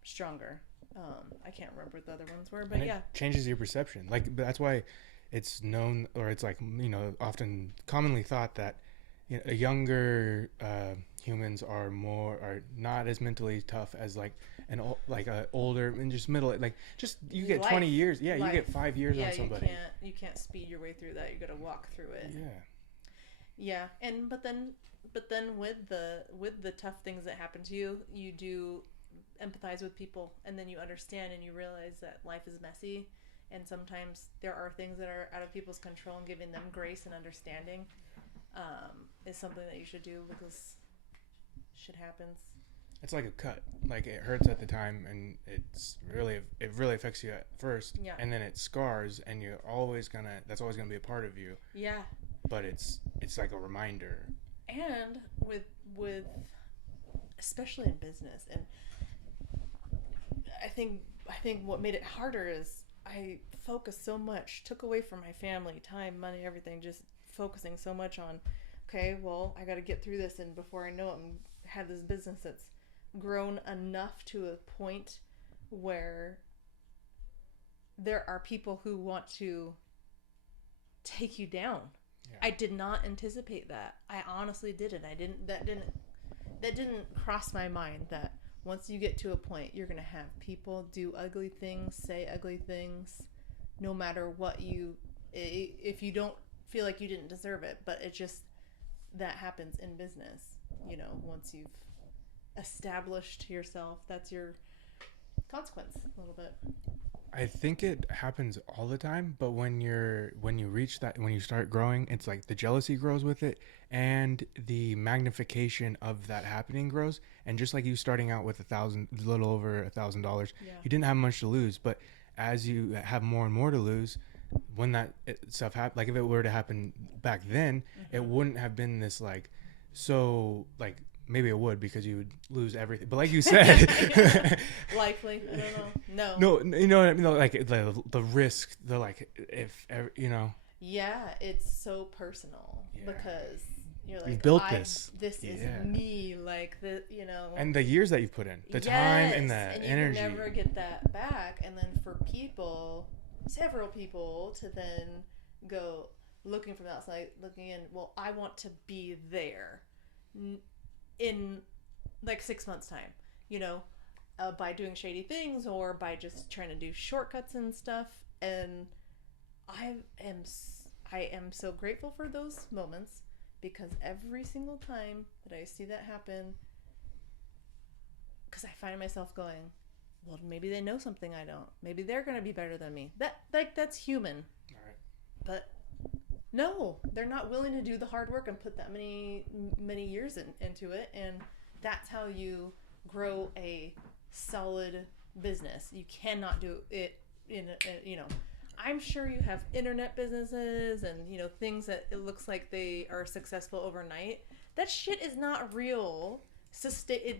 stronger. I can't remember what the other ones were, but and it changes your perception. Like that's why it's known, or it's like, you know, often commonly thought that, you know, younger humans are not as mentally tough as like older and just middle, like just you get 20 years, you get 5 years on somebody. You can't speed your way through that. You got to walk through it. And but then with the tough things that happen to you, you do empathize with people, and then you understand and you realize that life is messy, and sometimes there are things that are out of people's control, and giving them grace and understanding is something that you should do, because shit happens. It's like a cut. Like it hurts at the time, and it really affects you at first, and then it scars, and that's always gonna be a part of you. Yeah. But it's like a reminder. And with especially in business, and I think what made it harder is I focused so much, took away from my family, time, money, everything, just focusing so much on, okay, well, I got to get through this, and before I know it, I have this business that's grown enough to a point where there are people who want to take you down. Yeah. I did not anticipate that. I honestly didn't. That didn't cross my mind that once you get to a point, you're going to have people do ugly things, say ugly things, no matter what if you don't feel like you didn't deserve it. But it just, that happens in business. You know, once you've established yourself, that's your consequence a little bit. I think it happens all the time, but when you reach that, when you start growing, it's like the jealousy grows with it, and the magnification of that happening grows. And just like you starting out with a little over $1,000, you didn't have much to lose, but as you have more and more to lose, when that stuff happened, like if it were to happen back then, it wouldn't have been this like, so like, maybe it would, because you would lose everything. But like you said, likely, I don't know. No, you know what I mean? Like the risk, the like, if you know. Yeah, it's so personal because you're like, you built this. This is me, like the, you know. And the years that you put in, the time and the energy. And you never get that back. And then for several people to then go looking from the outside, looking in, well, I want to be there in like 6 months time, you know, by doing shady things or by just trying to do shortcuts and stuff. And I am so grateful for those moments, because every single time that I see that happen, because I find myself going, well, maybe they know something I don't. Maybe they're going to be better than me. That's human. All right. But no, they're not willing to do the hard work and put that many years into it. And that's how you grow a solid business. You cannot do it I'm sure you have internet businesses and, you know, things that it looks like they are successful overnight. That shit is not real.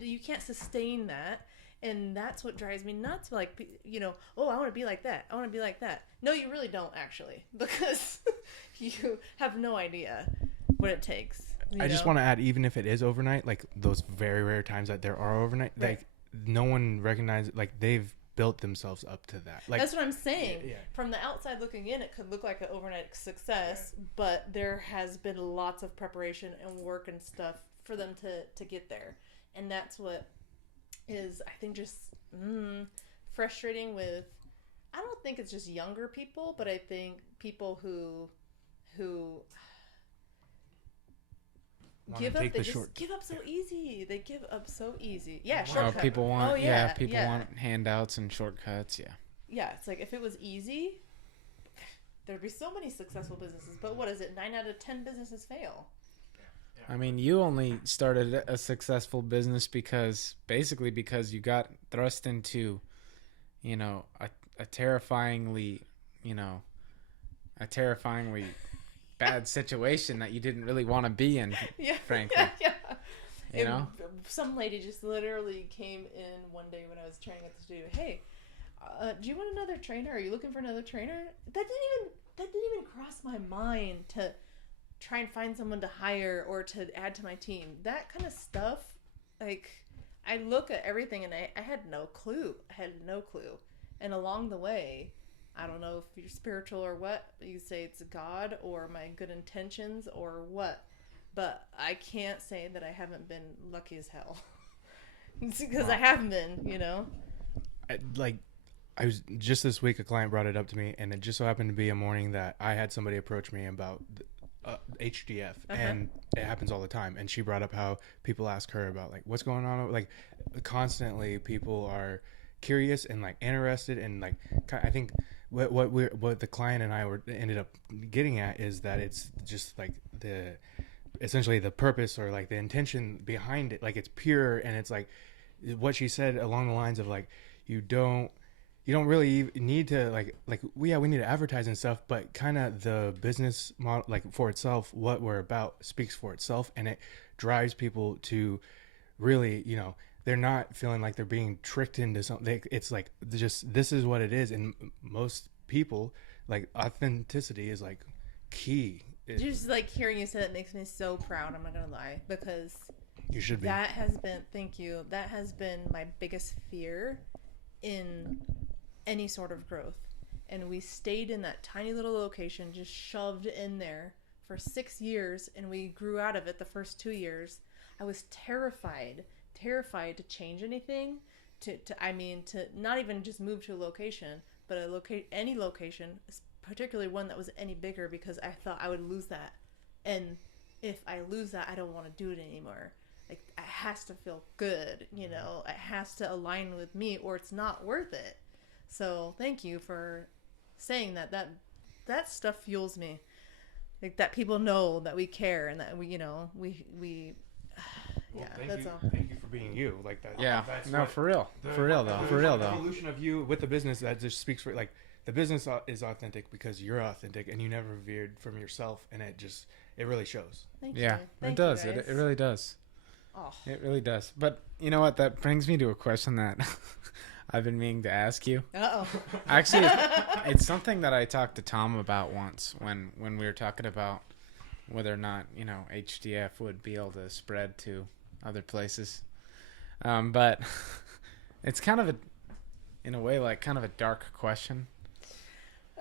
You can't sustain that. And that's what drives me nuts. Like, you know, oh, I want to be like that. I want to be like that. No, you really don't, actually, because you have no idea what it takes. I just want to add, even if it is overnight, like those very rare times that there are overnight, right, like no one recognizes, like they've built themselves up to that. Like, that's what I'm saying. Yeah. From the outside looking in, it could look like an overnight success, but there has been lots of preparation and work and stuff for them to get there. And that's what is, I think, just frustrating with, I don't think it's just younger people, but I think people who give up, they just give up so easy. They give up so easy. Yeah, shortcuts. People want, people want handouts and shortcuts, Yeah, it's like, if it was easy, there'd be so many successful businesses. But what is it? 9 out of 10 businesses fail. I mean, you only started a successful business because you got thrust into, you know, a terrifyingly, a terrifyingly bad situation that you didn't really want to be in, frankly. Yeah. Some lady just literally came in one day when I was training at the studio. Hey, do you want another trainer? Are you looking for another trainer? That didn't even cross my mind to try and find someone to hire or to add to my team. That kind of stuff, like, I look at everything and I had no clue. And along the way, I don't know if you're spiritual or what, you say it's God or my good intentions or what, but I can't say that I haven't been lucky as hell. Because I have been, I was just this week, a client brought it up to me, and it just so happened to be a morning that I had somebody approach me about HDF, and it happens all the time. And she brought up how people ask her about like what's going on, like constantly people are curious and like interested, and like I think what the client and I ended up getting at is that it's just like essentially the purpose or like the intention behind it, like it's pure, and it's like what she said along the lines of like you don't really need to we need to advertise and stuff, but kind of the business model, like for itself, what we're about speaks for itself, and it drives people to really, they're not feeling like they're being tricked into something. It's like just this is what it is, and most people like authenticity is like key. Just like hearing you say that makes me so proud. I'm not gonna lie, because you should be. Thank you. That has been my biggest fear in any sort of growth, and we stayed in that tiny little location, just shoved in there for 6 years, and we grew out of it the first 2 years. I was terrified to change anything, to not even just move to a location, but any location, particularly one that was any bigger, because I thought I would lose that, and if I lose that, I don't want to do it anymore. Like, it has to feel good, it has to align with me, or it's not worth it. So thank you for saying that. That stuff fuels me. Like, that people know that we care and that we yeah, that's all. Thank you for being you like that. Yeah, for real though. The evolution of you with the business, that just speaks for like the business is authentic because you're authentic and you never veered from yourself, and it really shows. Thank you. Yeah, it does. It really does. Oh. It really does. But you know what? That brings me to a question that I've been meaning to ask you. Uh-oh. Actually, it's something that I talked to Tom about once when we were talking about whether or not, HDF would be able to spread to other places. But it's kind of in a way, like kind of a dark question.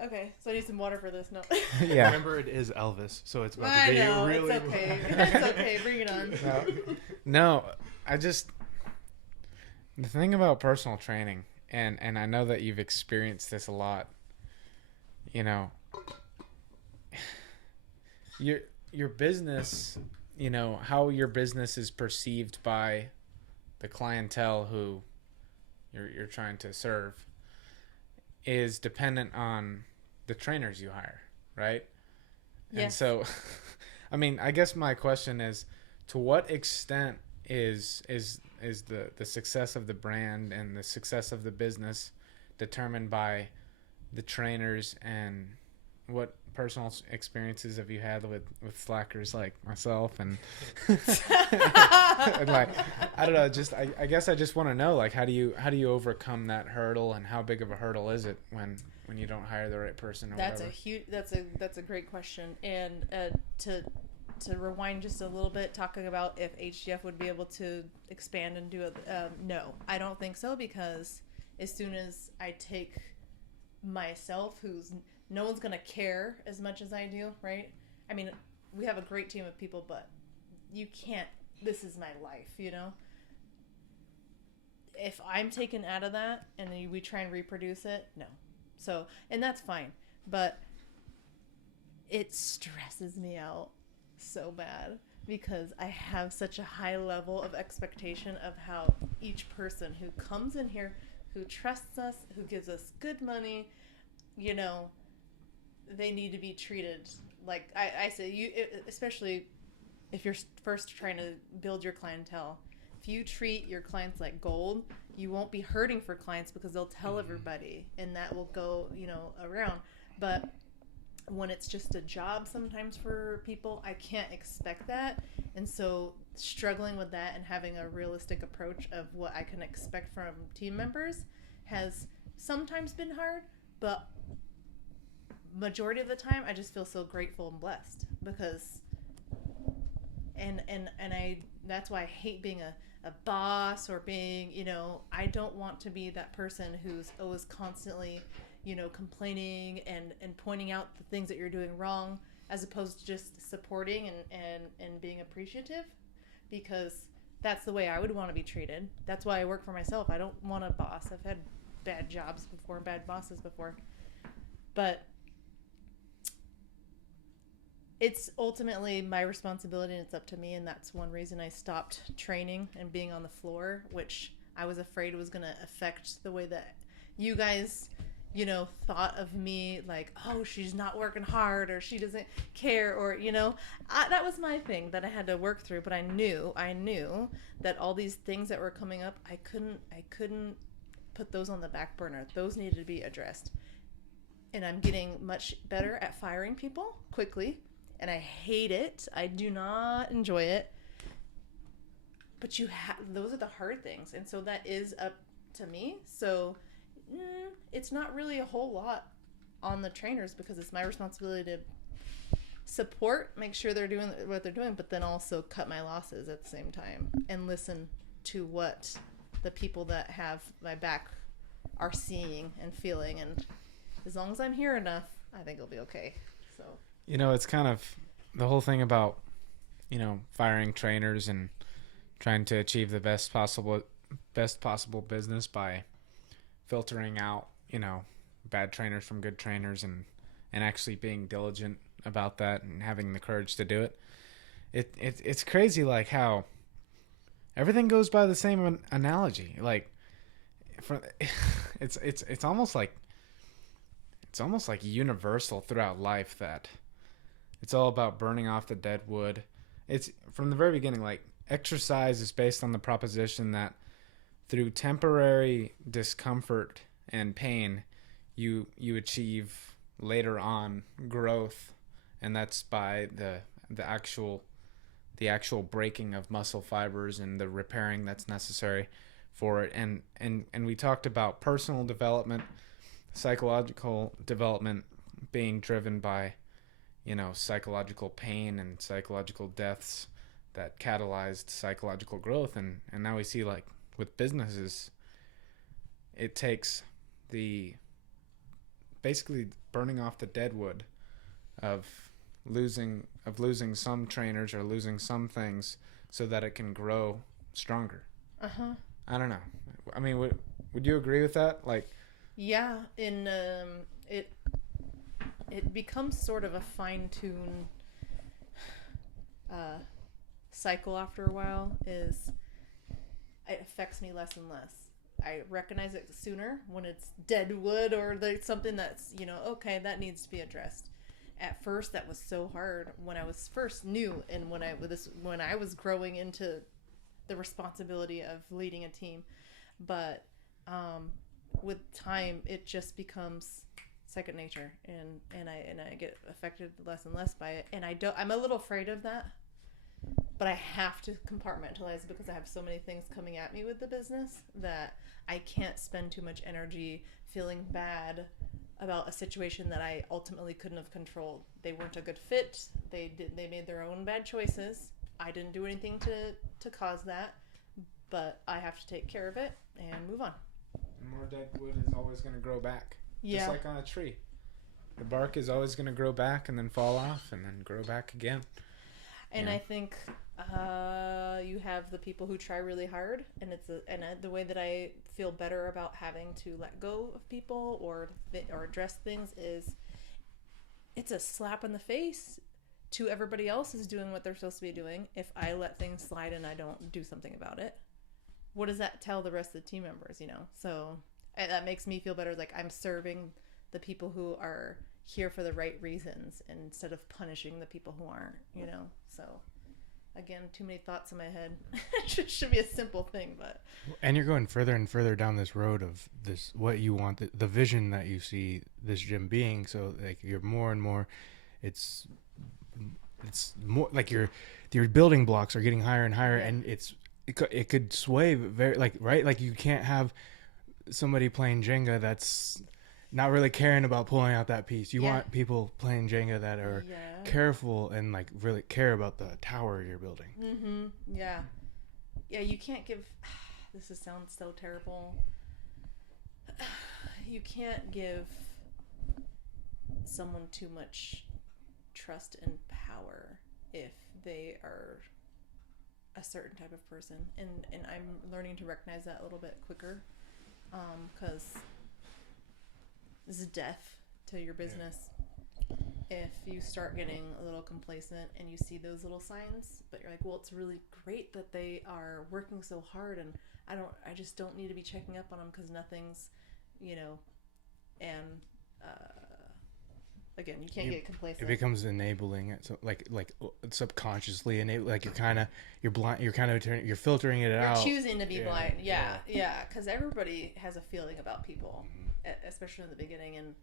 Okay, so I need some water for this. No. Yeah. Remember, it is Elvis, so it's about to be really. It's okay. It's okay. Bring it on. No, the thing about personal training, and I know that you've experienced this a lot. Your business, how your business is perceived by the clientele who you're trying to serve is dependent on the trainers you hire, right? Yes. And so, I guess my question is, to what extent is the success of the brand and the success of the business determined by the trainers, and what personal experiences have you had with slackers like myself and, and like I don't know, just I guess I just want to know, like, how do you overcome that hurdle, and how big of a hurdle is it when you don't hire the right person or that's whatever? That's a great question. And to rewind just a little bit, talking about if HDF would be able to expand and do it, no, I don't think so, because as soon as I take myself, no one's gonna care as much as I do, right? We have a great team of people, but you can't, this is my life, If I'm taken out of that and then we try and reproduce it, no. So, and that's fine, but it stresses me out so bad, because I have such a high level of expectation of how each person who comes in here, who trusts us, who gives us good money, they need to be treated like I say, especially if you're first trying to build your clientele. If you treat your clients like gold, you won't be hurting for clients, because they'll tell everybody, and that will go, around. But when it's just a job sometimes for people, I can't expect that. And so struggling with that and having a realistic approach of what I can expect from team members has sometimes been hard, but majority of the time I just feel so grateful and blessed because and I that's why I hate being a boss or being, I don't want to be that person who's always constantly, complaining and pointing out the things that you're doing wrong, as opposed to just supporting and being appreciative, because that's the way I would want to be treated. That's why I work for myself. I don't want a boss. I've had bad jobs before, bad bosses before. But it's ultimately my responsibility and it's up to me, and that's one reason I stopped training and being on the floor, which I was afraid was going to affect the way that you guys, thought of me, like, oh, she's not working hard or she doesn't care, or, that was my thing that I had to work through. But I knew that all these things that were coming up, I couldn't put those on the back burner. Those needed to be addressed. And I'm getting much better at firing people quickly. And I hate it. I do not enjoy it. But those are the hard things. And so that is up to me. So it's not really a whole lot on the trainers, because it's my responsibility to support, make sure they're doing what they're doing, but then also cut my losses at the same time and listen to what the people that have my back are seeing and feeling. And as long as I'm here enough, I think it'll be okay. So. It's kind of the whole thing about, firing trainers and trying to achieve the best possible business by filtering out, bad trainers from good trainers, and actually being diligent about that and having the courage to do it. It's crazy, like how everything goes by the same analogy. Like, it's almost like universal throughout life that it's all about burning off the dead wood. It's from the very beginning, like, exercise is based on the proposition that through temporary discomfort and pain, you achieve later on growth, and that's by the actual breaking of muscle fibers and the repairing that's necessary for it. And we talked about personal development, psychological development being driven by, psychological pain and psychological deaths that catalyzed psychological growth. And now we see, like, with businesses, it takes basically burning off the dead wood of losing some trainers or losing some things so that it can grow stronger. I don't know. I mean, would you agree with that? Like, yeah, it becomes sort of a fine-tuned cycle after a while. It affects me less and less. I recognize it sooner when it's dead wood or something that's, okay, that needs to be addressed. At first, that was so hard when I was first new, and when I was growing into the responsibility of leading a team. But with time, it just becomes second nature, and I get affected less and less by it. And I'm a little afraid of that, but I have to compartmentalize because I have so many things coming at me with the business that I can't spend too much energy feeling bad about a situation that I ultimately couldn't have controlled. They weren't a good fit. They made their own bad choices. I didn't do anything to cause that, but I have to take care of it and move on. More dead wood is always going to grow back. Yeah. Just like on a tree. The bark is always going to grow back and then fall off and then grow back again. And I think you have the people who try really hard, and the way that I feel better about having to let go of people or address things is it's a slap in the face to everybody else who's doing what they're supposed to be doing. If I let things slide and I don't do something about it, what does that tell the rest of the team members? So that makes me feel better. Like, I'm serving the people who are here for the right reasons instead of punishing the people who aren't. So again, too many thoughts in my head. It should be a simple thing, but. And you're going further and further down this road of this, what you want, the vision that you see this gym being. So like you're more and more, it's more like your building blocks are getting higher and higher, and it could sway very, like, right? Like you can't have somebody playing Jenga that's not really caring about pulling out that piece. You want people playing Jenga that are careful and like really care about the tower you're building. Mm-hmm. Yeah. Yeah, you can't give, sounds so terrible. You can't give someone too much trust and power if they are a certain type of person. And I'm learning to recognize that a little bit quicker. Because this is death to your business. If you start getting a little complacent and you see those little signs, but you're like, well, it's really great that they are working so hard, and I just don't need to be checking up on them because nothing's, and again, you can't get complacent. It becomes enabling it, so like subconsciously enable, like you're filtering it out. You're choosing to be blind. Yeah, because everybody has a feeling about people, especially in the beginning, and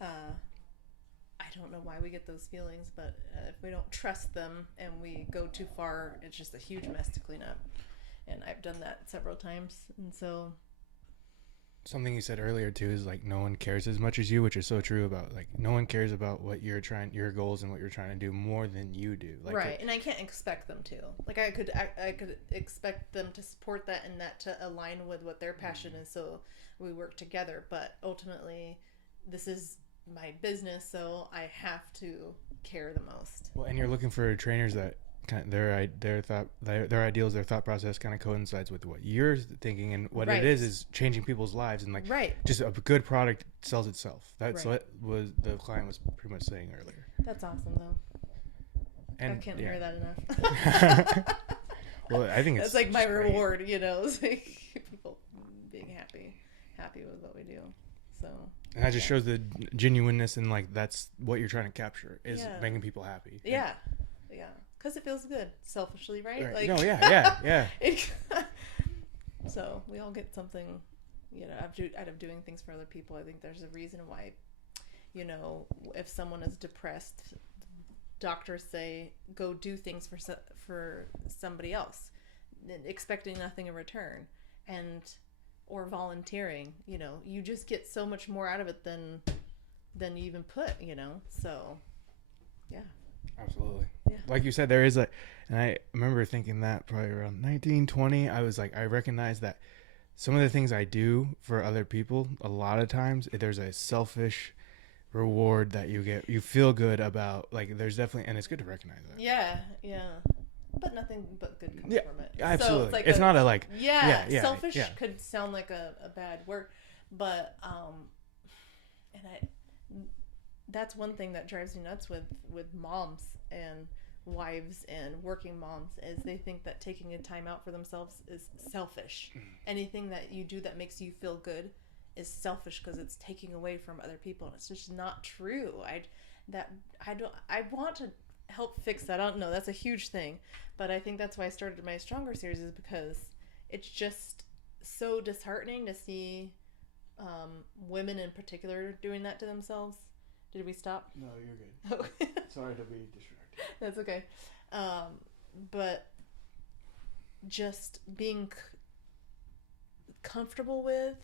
I don't know why we get those feelings, but if we don't trust them and we go too far, it's just a huge mess to clean up. And I've done that several times, and so. Something you said earlier too is like no one cares as much as you, which is so true. About like no one cares about what your goals and what you're trying to do more than you do. Like, right, and I can't expect them to. Like I could expect them to support that and that to align with what their passion is, so we work together. But ultimately, this is my business, so I have to care the most. Well, and you're looking for trainers that kind of their ideals, their thought process kind of coincides with what you're thinking, and what it is changing people's lives, and like just a good product sells itself. That's what the client was pretty much saying earlier. That's awesome though. And I can't hear that enough. Well, I think it's like my reward, it's like people being happy with what we do. So and that just shows the genuineness, and like that's what you're trying to capture is making people happy. Yeah. Because it feels good, selfishly, right? Like, no, yeah. So we all get something, out of doing things for other people. I think there's a reason why, if someone is depressed, doctors say go do things for somebody else, expecting nothing in return, or volunteering. You just get so much more out of it than you even put. So, yeah. Absolutely. Yeah. Like you said, there is and I remember thinking that probably around 1920, I was like, I recognize that some of the things I do for other people, a lot of times there's a selfish reward that you get, you feel good about, like there's definitely, and it's good to recognize that. Yeah. But nothing but good comes from it. Absolutely. So it's it's not a like, selfish could sound like a bad word, but, that's one thing that drives me nuts with moms and wives and working moms is they think that taking a time out for themselves is selfish. Anything that you do that makes you feel good is selfish because it's taking away from other people, and it's just not true. I want to help fix that. I don't know, that's a huge thing, but I think that's why I started my Stronger series, is because it's just so disheartening to see women in particular doing that to themselves. Did we stop? No, you're good. Oh. Sorry to be distracted. That's okay. But just being comfortable with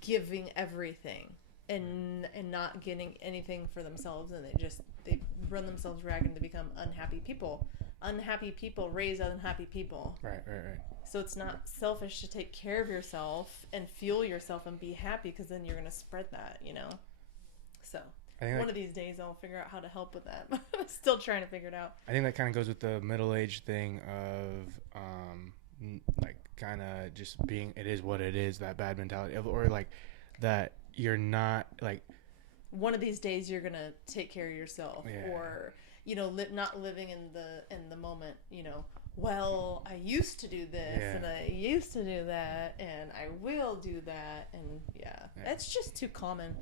giving everything and not getting anything for themselves, and they run themselves ragged and they become unhappy people. Unhappy people raise unhappy people. Right. So it's not selfish to take care of yourself and fuel yourself and be happy, because then you're going to spread that, So one of these days I'll figure out how to help with that. I'm still trying to figure it out. I think that kind of goes with the middle-aged thing of like kind of just being, it is what it is, that bad mentality, or like that you're not like, one of these days you're gonna take care of yourself, or not living in the moment. Well, I used to do this and I used to do that and I will do that, and it's just too common.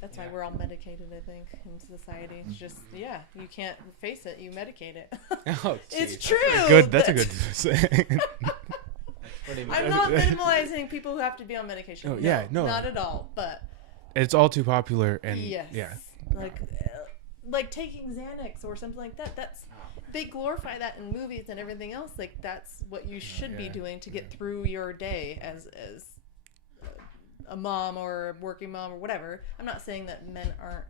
That's why we're all medicated, I think, in society. It's just, you can't face it. You medicate it. Oh, it's true. That's a good saying. I'm not minimalizing people who have to be on medication. Oh, no. Not at all. But it's all too popular. And yes. Yeah. Like taking Xanax or something like that. They glorify that in movies and everything else. Like, that's what you should be doing to get through your day as a mom or a working mom or whatever. I'm not saying that men aren't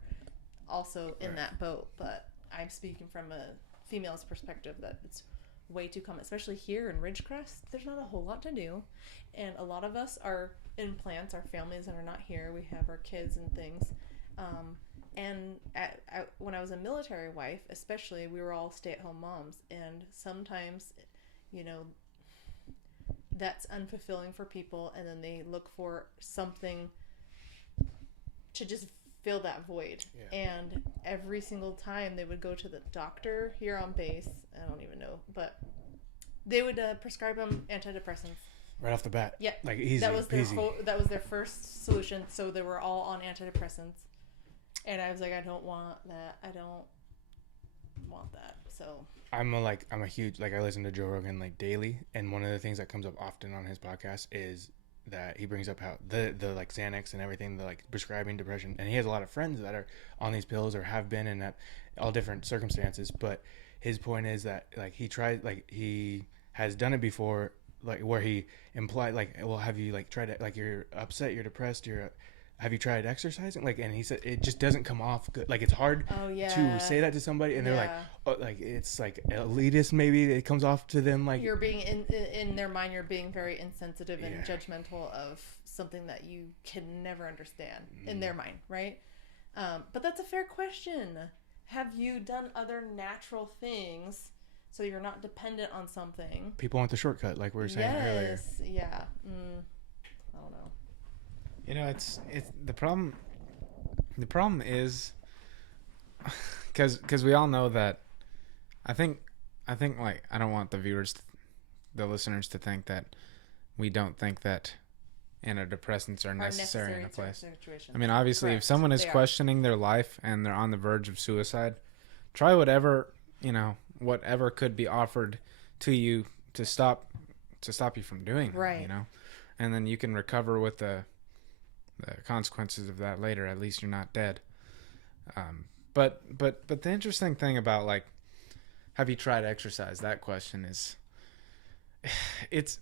also in that boat, but I'm speaking from a female's perspective that it's way too common, especially here in Ridgecrest. There's not a whole lot to do, and a lot of us are in plants, our families that are not here. We have our kids and things. And when I was a military wife, especially, we were all stay-at-home moms, and sometimes, that's unfulfilling for people, and then they look for something to just fill that void. And every single time they would go to the doctor here on base, I don't even know, but they would prescribe them antidepressants right off the bat. Yeah, like easy. That was their first solution. So they were all on antidepressants, and I was like, I don't want that. I don't want that. So I'm a huge, I listen to Joe Rogan daily, and one of the things that comes up often on his podcast is that he brings up how the Xanax and everything, the prescribing depression, and he has a lot of friends that are on these pills or have been in all different circumstances. But his point is that he tried, he has done it before, where he implied well, have you tried it, you're upset, you're depressed, have you tried exercising? And he said it just doesn't come off good. It's hard to say that to somebody, and they're it's elitist. Maybe it comes off to them you're being in their mind. You're being very insensitive and judgmental of something that you can never understand in their mind, right? But that's a fair question. Have you done other natural things so you're not dependent on something? People want the shortcut, like we were saying earlier. Yes, yeah. I don't know. It's the problem. The problem is because we all know that. I think I don't want the listeners to think that we don't think that antidepressants are necessary in a place. I mean, obviously, if someone is questioning their life and they're on the verge of suicide, try whatever could be offered to you to stop you from doing that, and then you can recover with the consequences of that later. At least you're not dead. But the interesting thing about have you tried exercise? That question is, it's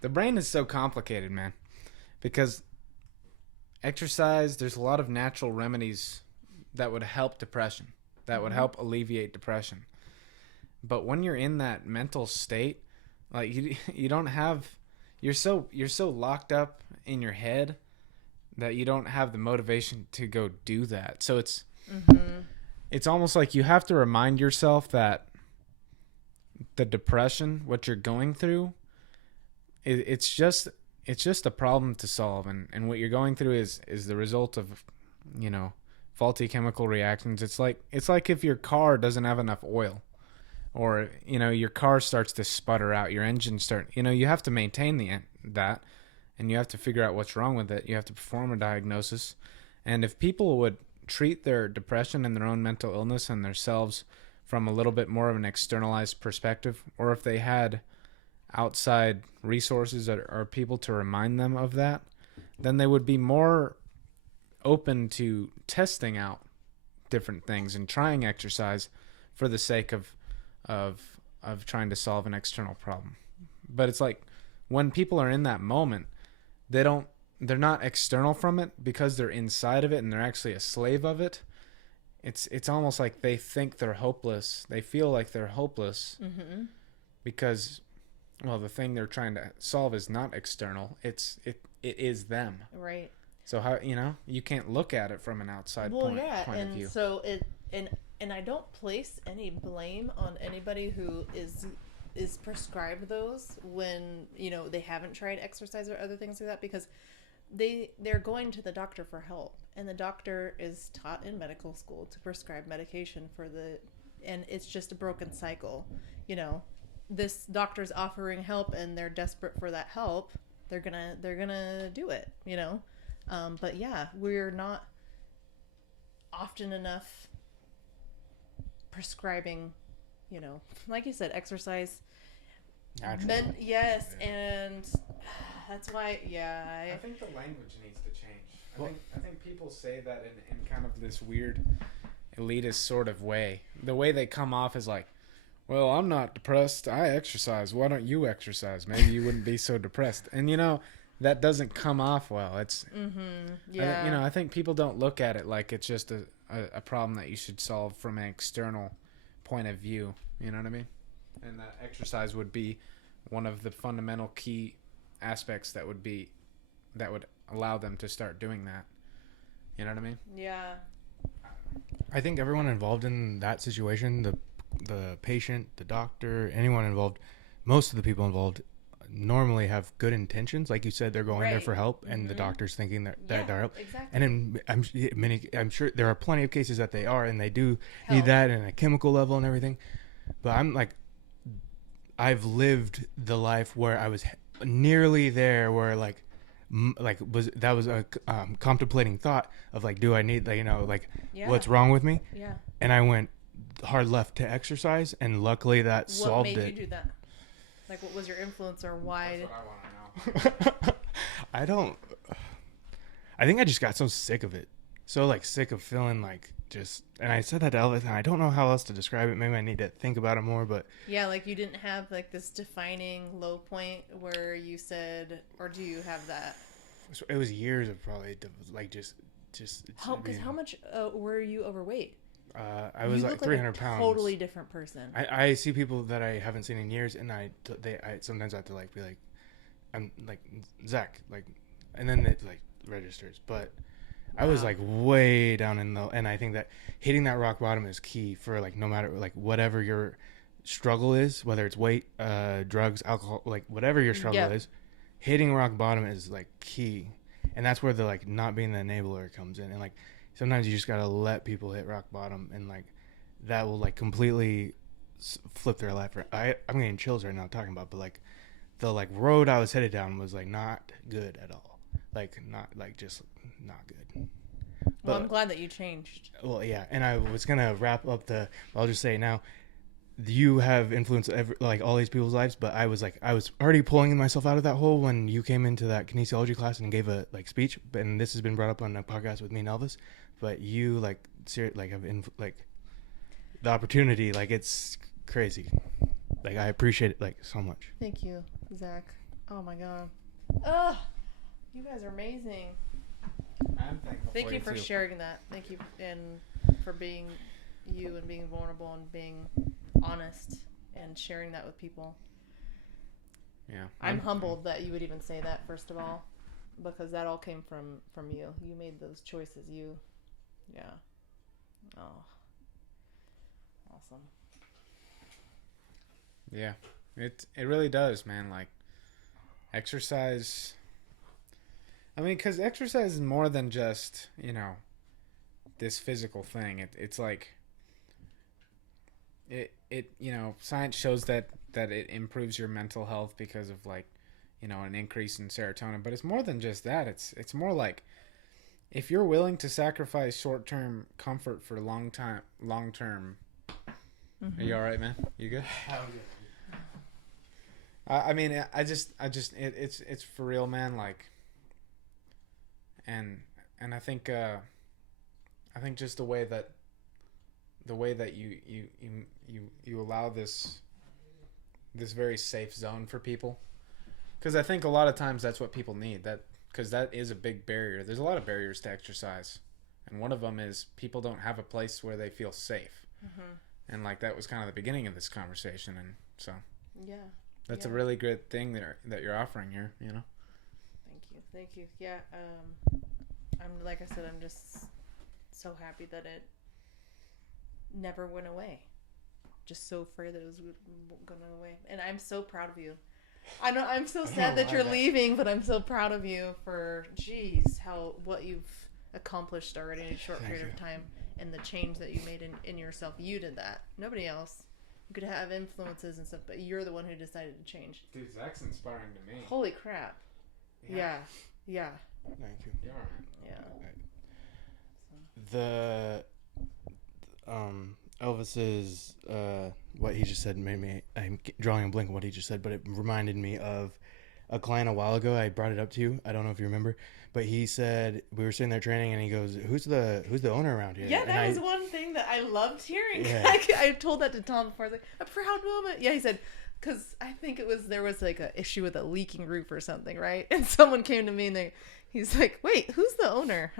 the brain is so complicated, man, because exercise, there's a lot of natural remedies that would help depression, that would help alleviate depression. But when you're in that mental state, you don't have, you're so locked up in your head that you don't have the motivation to go do that. So it's almost like you have to remind yourself that the depression, what you're going through, it's just a problem to solve, and what you're going through is the result of faulty chemical reactions. It's like if your car doesn't have enough oil, or your car starts to sputter out, your engine you have to maintain that, and you have to figure out what's wrong with it. You have to perform a diagnosis. And if people would treat their depression and their own mental illness and themselves from a little bit more of an externalized perspective, or if they had outside resources or people to remind them of that, then they would be more open to testing out different things and trying exercise for the sake of trying to solve an external problem. But it's when people are in that moment, they're not external from it because they're inside of it and they're actually a slave of it. It's almost like they think they're hopeless. They feel like they're hopeless because, well, the thing they're trying to solve is not external. It is them. Right. So how you can't look at it from an outside point of view. So and I don't place any blame on anybody who is prescribed those when they haven't tried exercise or other things like that, because they're going to the doctor for help, and the doctor is taught in medical school to prescribe medication and it's just a broken cycle. This doctor's offering help and they're desperate for that help, they're gonna do it. But yeah, we're not often enough prescribing, like you said, exercise. Yes, and that's why, I think the language needs to change. I think people say that in kind of this weird elitist sort of way. The way they come off is like, well, I'm not depressed. I exercise. Why don't you exercise? Maybe you wouldn't be so depressed. And, that doesn't come off well. It's, I think people don't look at it like it's just a problem that you should solve from an external point of view. You know what I mean? And that exercise would be one of the fundamental key aspects that would allow them to start doing that. You know what I mean? Yeah. I think everyone involved in that situation, the patient, the doctor, anyone involved, most of the people involved normally have good intentions. Like you said, they're going there for help, and the doctor's thinking that they're help. Exactly. And I'm sure there are plenty of cases that they are, and they do need that in a chemical level and everything. But I'm like, I've lived the life where I was nearly there, where was a contemplating thought of like, do I need what's wrong with me? Yeah. And I went hard left to exercise, and luckily that solved it. What made you do that? Like, what was your influence, or why? That's what I want to know. I think I just got so sick of it. So sick of feeling and I said that to Elvis, and I don't know how else to describe it. Maybe I need to think about it more, but yeah, you didn't have this defining low point where you said, or do you have that? It was years of probably just. Because how much were you overweight? I was 300 pounds. Totally different person. I see people that I haven't seen in years, and I sometimes have to be like, I'm like Zach, and then it registers. But I was way down in the, and I think that hitting that rock bottom is key for no matter whatever your struggle is, whether it's weight, drugs, alcohol, whatever your struggle is, hitting rock bottom is key, and that's where the not being the enabler comes in, and sometimes you just gotta let people hit rock bottom, and that will completely flip their life. I'm getting chills right now talking about, but the road I was headed down was not good at all, just not good. Well, I'm glad that you changed. Well, yeah, and I was gonna wrap up I'll just say now, you have influenced all these people's lives, but I was already pulling myself out of that hole when you came into that kinesiology class and gave a speech. And this has been brought up on a podcast with me and Elvis, but you have the opportunity, it's crazy. I appreciate it so much. Thank you, Zach. Oh my god. Oh, you guys are amazing. I'm thankful. Thank you for sharing that. Thank you, and for being you and being vulnerable and being honest and sharing that with people. Yeah. I'm humbled that you would even say that, first of all, because that all came from you. You made those choices. Yeah. Oh. Awesome. Yeah. It really does, man. Exercise. I mean, because exercise is more than just, this physical thing. It's it science shows that it improves your mental health because of an increase in serotonin, but it's more than just that. It's more if you're willing to sacrifice short-term comfort for long-term. Mm-hmm. Are you all right, man? You good? I mean, it's for real, man. And I think just the way that you allow this very safe zone for people, because I think a lot of times that's what people need, because that is a big barrier. There's a lot of barriers to exercise, and one of them is people don't have a place where they feel safe. Mm-hmm. And that was kind of the beginning of this conversation, and so that's a really good thing that you're offering here. Thank you. Yeah. I'm like I said, I'm just so happy that it never went away. Just so afraid that it was going away. And I'm so proud of you. I know I'm so sad that you're leaving, but I'm so proud of you for, what you've accomplished already in a short period of time, and the change that you made in yourself. You did that. Nobody else. You could have influences and stuff, but you're the one who decided to change. Dude, Zach's inspiring to me. Holy crap. Yeah. Thank you. You're all right. Yeah. Elvis's what he just said made me. I'm drawing a blank on what he just said, but it reminded me of a client a while ago. I brought it up to you. I don't know if you remember, but he said we were sitting there training, and he goes, "Who's the owner around here?" Yeah, that was one thing that I loved hearing. Yeah. I told that to Tom before. I was like, a proud moment. Yeah, he said, because I think there was like a issue with a leaking roof or something, right? And someone came to me and he's like, wait, who's the owner?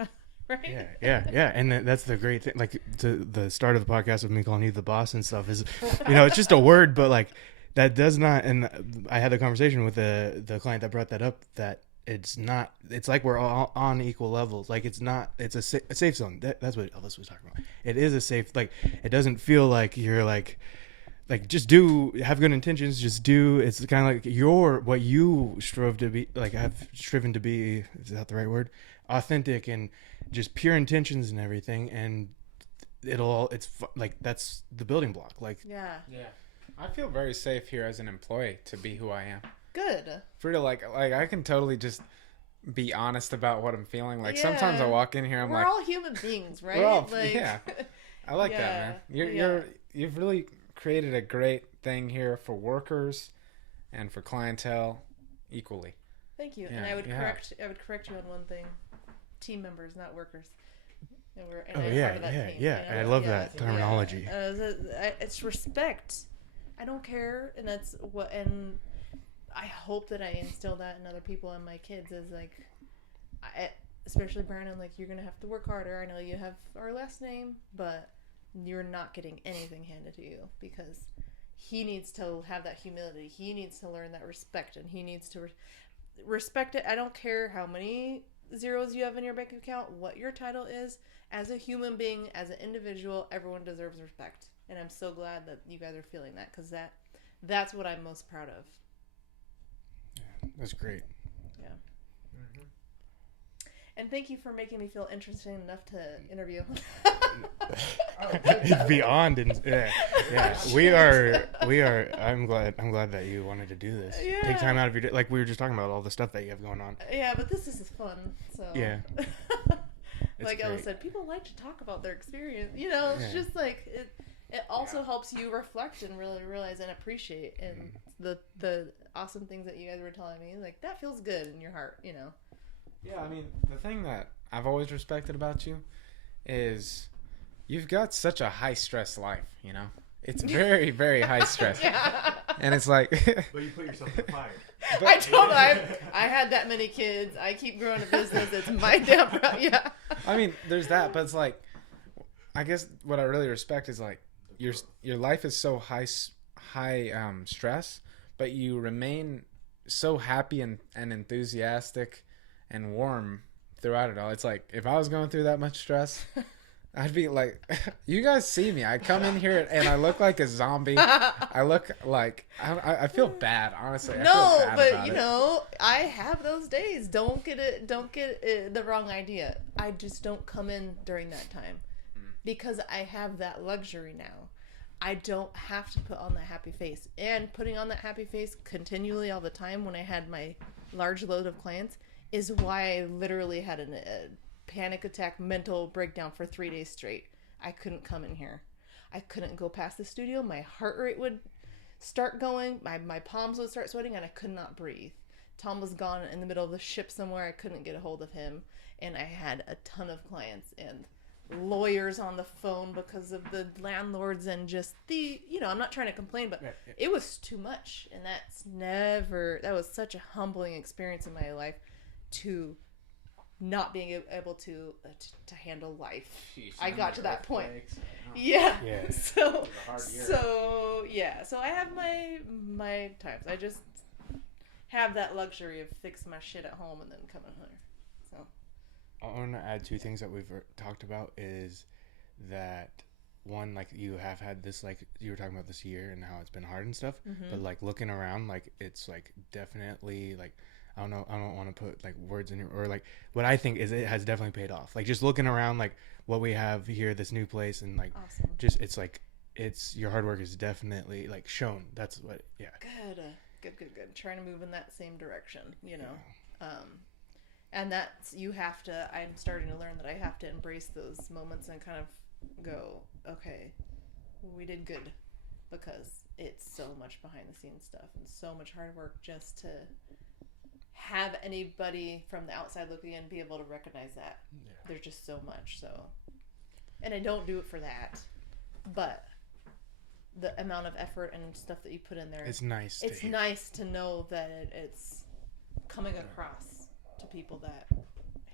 Right? Yeah, and that's the great thing. Like to the start of the podcast of me calling you the boss and stuff is, it's just a word, but like that does not. And I had the conversation with the client that brought that up, that it's not. It's like we're all on equal levels. Like it's not. It's a safe zone. That's what Elvis was talking about. It is a safe. Like it doesn't feel like you're like just have good intentions. Just do. It's kind of like what you strove to be. Like have striven to be. Is that the right word? Authentic and just pure intentions and everything, and like that's the building block. Like yeah, I feel very safe here as an employee to be who I am. Good. For real, like I can totally just be honest about what I'm feeling. Like sometimes I walk in here, we're all human beings, right? We're all, yeah. I like that, man. You've really created a great thing here for workers and for clientele equally. Thank you. And I would correct you on one thing. Team members, not workers. I love that terminology. It's respect. I don't care, and that's what. And I hope that I instill that in other people and my kids. Is like, especially Brandon. Like, you're gonna have to work harder. I know you have our last name, but you're not getting anything handed to you, because he needs to have that humility. He needs to learn that respect, and he needs to respect it. I don't care how many zeros you have in your bank account, what your title is. As a human being, as an individual, everyone deserves respect, and I'm so glad that you guys are feeling that, because that's what I'm most proud of. Yeah, that's great. Yeah. And thank you for making me feel interesting enough to interview. Beyond, yeah. We are. I'm glad that you wanted to do this. Yeah. Take time out of your day. Like we were just talking about all the stuff that you have going on. Yeah, but this is fun. So yeah. Like Ella said, people like to talk about their experience. It's just like it also helps you reflect and really realize and appreciate and the awesome things that you guys were telling me. Like, that feels good in your heart. Yeah, I mean, the thing that I've always respected about you is you've got such a high stress life, It's very, very high stress. Yeah. And it's like but you put yourself in the fire. I told him I had that many kids. I keep growing a business. It's my damn problem. Yeah. I mean, there's that, but it's like, I guess what I really respect is like your life is so high stress, but you remain so happy and enthusiastic and warm throughout it all. It's like, if I was going through that much stress, I'd be like, you guys see me. I come in here and I look like a zombie. I look like, I feel bad, honestly. No, but I have those days. Don't get it the wrong idea. I just don't come in during that time because I have that luxury now. I don't have to put on that happy face. And putting on that happy face continually all the time when I had my large load of clients is why I literally had a panic attack, mental breakdown for 3 days straight. I couldn't come in here. I couldn't go past the studio. My heart rate would start going. My palms would start sweating, and I could not breathe. Tom was gone in the middle of the ship somewhere. I couldn't get a hold of him. And I had a ton of clients and lawyers on the phone because of the landlords and just I'm not trying to complain, but it was too much. And that was such a humbling experience in my life, to not being able to handle life. Jeez, I got to that point. Yeah. So I have my times. I just have that luxury of fixing my shit at home and then coming home. So I want to add two things that we've talked about is that one, like you have had this, like you were talking about this year and how it's been hard and stuff, but like looking around, like it's like definitely like, I don't know. I don't want to put like words in here, or like what I think is it has definitely paid off. Like just looking around, like what we have here, this new place, and like awesome. Just it's like your hard work is definitely like shown. That's what. Yeah. Good. Trying to move in that same direction, And that's, I'm starting to learn that I have to embrace those moments and kind of go, okay, we did good, because it's so much behind the scenes stuff and so much hard work just to have anybody from the outside looking in be able to recognize that. Yeah. There's just so much. So, and I don't do it for that, but the amount of effort and stuff that you put in there, it's nice. It's nice to know that it's coming across to people that,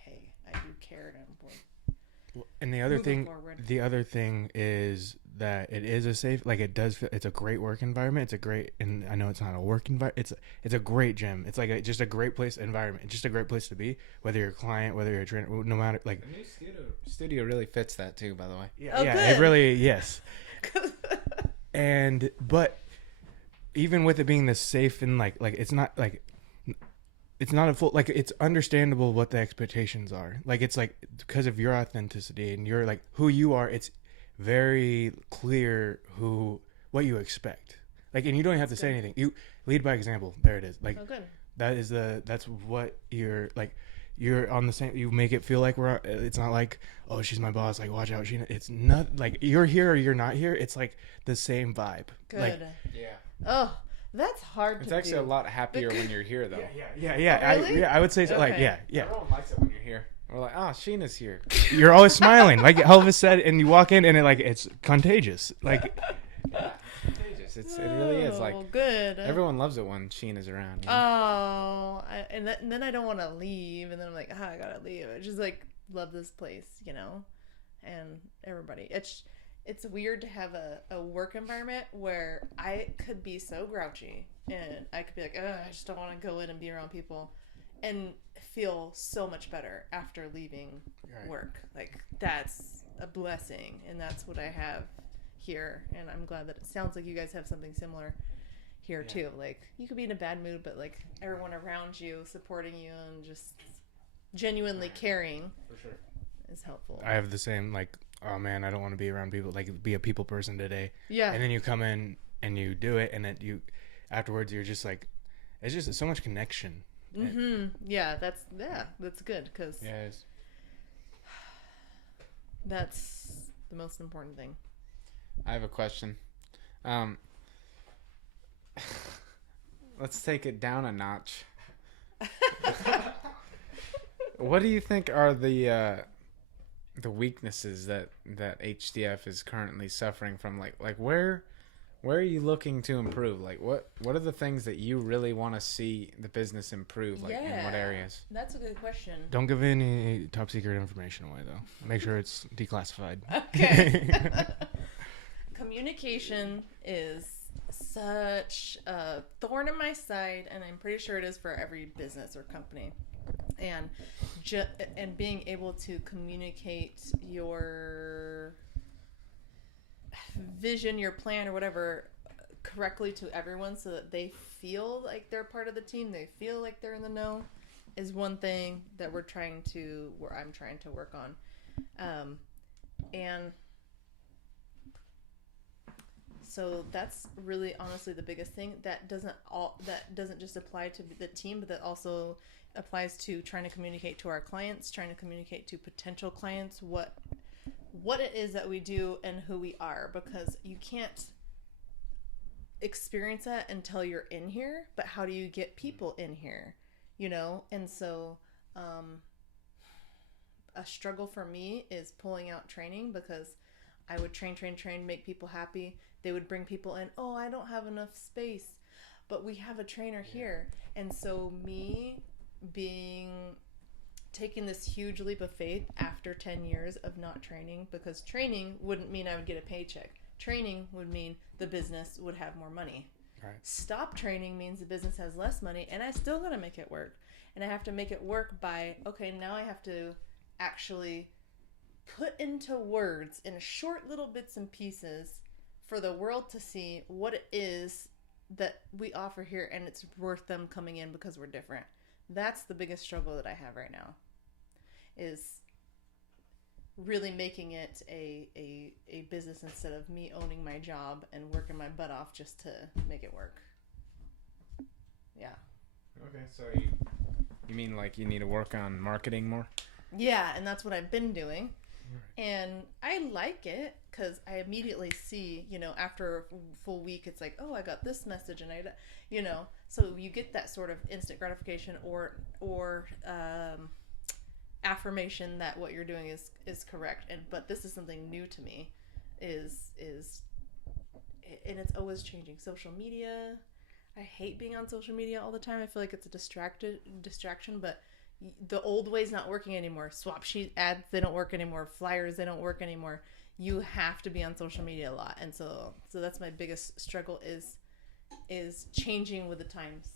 hey, I do care and I'm important. And the other thing is that it is a safe, like it's a great work environment. And I know it's not a work environment. It's a great gym. It's like just a great place environment. It's just a great place to be, whether you're a client, whether you're a trainer, no matter, like. The new studio really fits that too, by the way. Yeah, it really, yes. But even with it being this safe and like it's not like, it's not a full, like, it's understandable what the expectations are. Like, it's like, because of your authenticity and your, like, who you are, it's very clear what you expect. Like, and you don't even have to say anything. You lead by example. There it is. Like, that's what you're, like, you're on the same, you make it feel like it's not like, oh, she's my boss, like, watch out, Sheena. It's not, like, you're here or you're not here. It's, like, the same vibe. Good. Like, yeah. Oh, that's hard to do. It's actually a lot happier when you're here, though. Yeah. Really? I would say so. Okay. Like, yeah. Everyone likes it when you're here. We're like, oh, Sheena's here. You're always smiling, like Elvis said, and you walk in and it's contagious. Like, contagious. It really is. Like, good. Everyone loves it when Sheena's around. You know? Oh, and then I don't want to leave, and then I'm like, I gotta leave. I just like love this place, and everybody. It's weird to have a work environment where I could be so grouchy and I could be like, I just don't want to go in and be around people, and feel so much better after leaving work. Like, that's a blessing, and that's what I have here. And I'm glad that it sounds like you guys have something similar here too. Like, you could be in a bad mood, but like everyone around you supporting you and just genuinely caring for sure is helpful. I have the same, like, oh man, I don't want to be around people, like, be a people person today. Yeah. And then you come in and you do it, and then afterwards you're just like, it's just so much connection. Mm-hmm. Yeah, that's good, because that's the most important thing. I have a question. Let's take it down a notch. What do you think are the weaknesses that HDF is currently suffering from? Like where are you looking to improve? Like, what are the things that you really want to see the business improve? Like, in what areas? That's a good question. Don't give any top secret information away, though. Make sure it's declassified. Okay. Communication is such a thorn in my side, and I'm pretty sure it is for every business or company. And being able to communicate your vision, your plan, or whatever correctly to everyone, so that they feel like they're part of the team, they feel like they're in the know, is one thing that I'm trying to work on. And so that's really honestly the biggest thing. That doesn't just apply to the team, but that also applies to trying to communicate to our clients, trying to communicate to potential clients what it is that we do and who we are, because you can't experience that until you're in here. But how do you get people in here, and so a struggle for me is pulling out training, because I would train, make people happy. They would bring people in. Oh, I don't have enough space, but we have a trainer here. And so me taking this huge leap of faith after 10 years of not training, because training wouldn't mean I would get a paycheck. Training would mean the business would have more money. Right. Stop training means the business has less money, and I still gotta make it work. And I have to make it work by, okay, now I have to actually put into words in short little bits and pieces for the world to see what it is that we offer here, and it's worth them coming in because we're different. That's the biggest struggle that I have right now, is really making it a business instead of me owning my job and working my butt off just to make it work. Yeah. Okay, so You mean like you need to work on marketing more? Yeah, and that's what I've been doing. And I like it because I immediately see, after a full week, it's like, oh, I got this message, and so you get that sort of instant gratification or affirmation that what you're doing is correct. But this is something new to me, and it's always changing. Social media, I hate being on social media all the time. I feel like it's a distraction, but the old way's not working anymore. Swap sheet ads, they don't work anymore. Flyers, they don't work anymore. You have to be on social media a lot. And so that's my biggest struggle is changing with the times.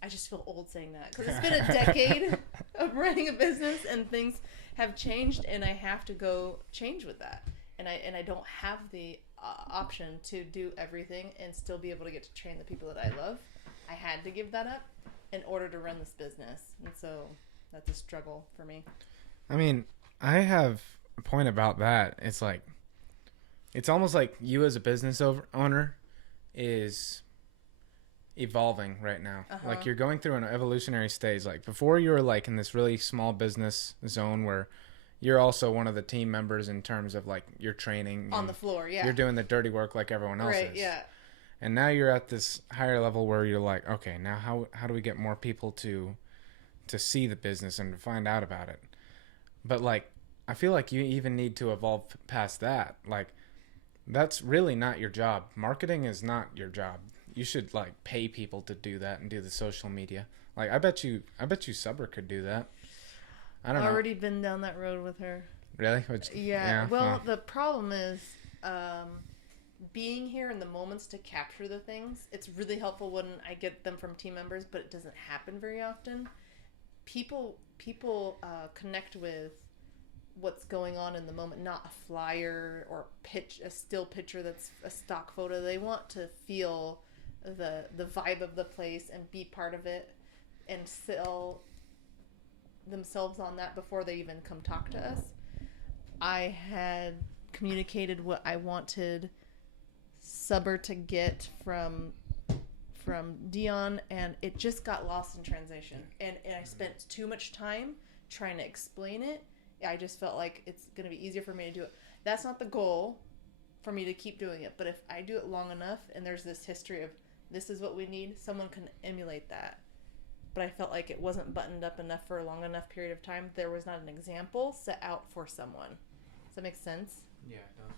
I just feel old saying that because it's been a decade of running a business and things have changed, and I have to go change with that. And I don't have the option to do everything and still be able to get to train the people that I love. I had to give that up in order to run this business, and so that's a struggle for me. I mean, I have a point about that. It's like, it's almost like you as a business owner is evolving right now. Like you're going through an evolutionary stage. Like before you were like in this really small business zone where you're also one of the team members in terms of like your training on the floor. Yeah, you're doing the dirty work like everyone else right, is. Yeah. And now you're at this higher level where you're like, okay, now how do we get more people to see the business and to find out about it? But like, I feel like you even need to evolve past that. Like, that's really not your job. Marketing is not your job. You should like pay people to do that and do the social media. Like, I bet you Subber could do that. I don't know. Already been down that road with her. Really? Yeah. Well, the problem is, being here in the moments to capture the things. It's really helpful when I get them from team members, but it doesn't happen very often. People connect with what's going on in the moment, not a flyer or a still picture that's a stock photo. They want to feel the vibe of the place and be part of it and sell themselves on that before they even come talk to us. I had communicated what I wanted Subber to get from Dion, and it just got lost in translation, and I spent too much time trying to explain it. I just felt like it's going to be easier for me to do it. That's not the goal for me to keep doing it, but if I do it long enough and there's this history of this is what we need, someone can emulate that. But I felt like it wasn't buttoned up enough for a long enough period of time. There was not an example set out for someone. Does that make sense? Yeah, it does.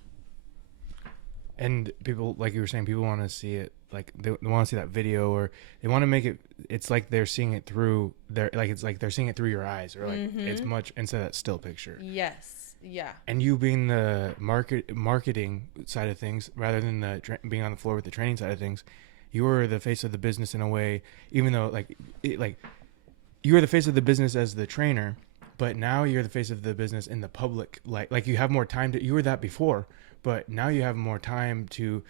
And people, like you were saying, people want to see it, like they want to see that video, or they want to make it. It's like they're seeing it through their, like it's like they're seeing it through your eyes, or like it's much instead of that still picture. Yes. Yeah. And you being the marketing side of things, rather than being on the floor with the training side of things, you were the face of the business in a way. Even though you were the face of the business as the trainer, but now you're the face of the business in the public. Like you have more time to. You were that before. But now you have more time to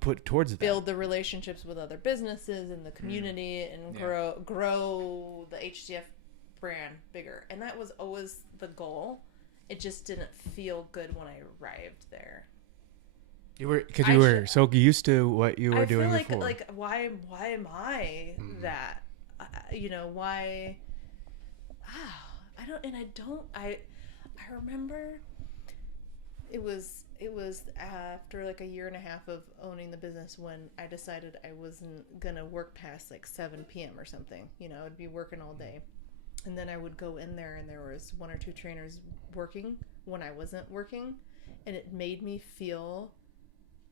put towards that. Build the relationships with other businesses in the community and grow the HCF brand bigger. And that was always the goal. It just didn't feel good when I arrived there. You were so used to what you were doing before. Like why am I that? Why? I remember. It was after like a year and a half of owning the business when I decided I wasn't gonna work past like 7 p.m. or something. I'd be working all day, and then I would go in there and there was 1 or 2 trainers working when I wasn't working, and it made me feel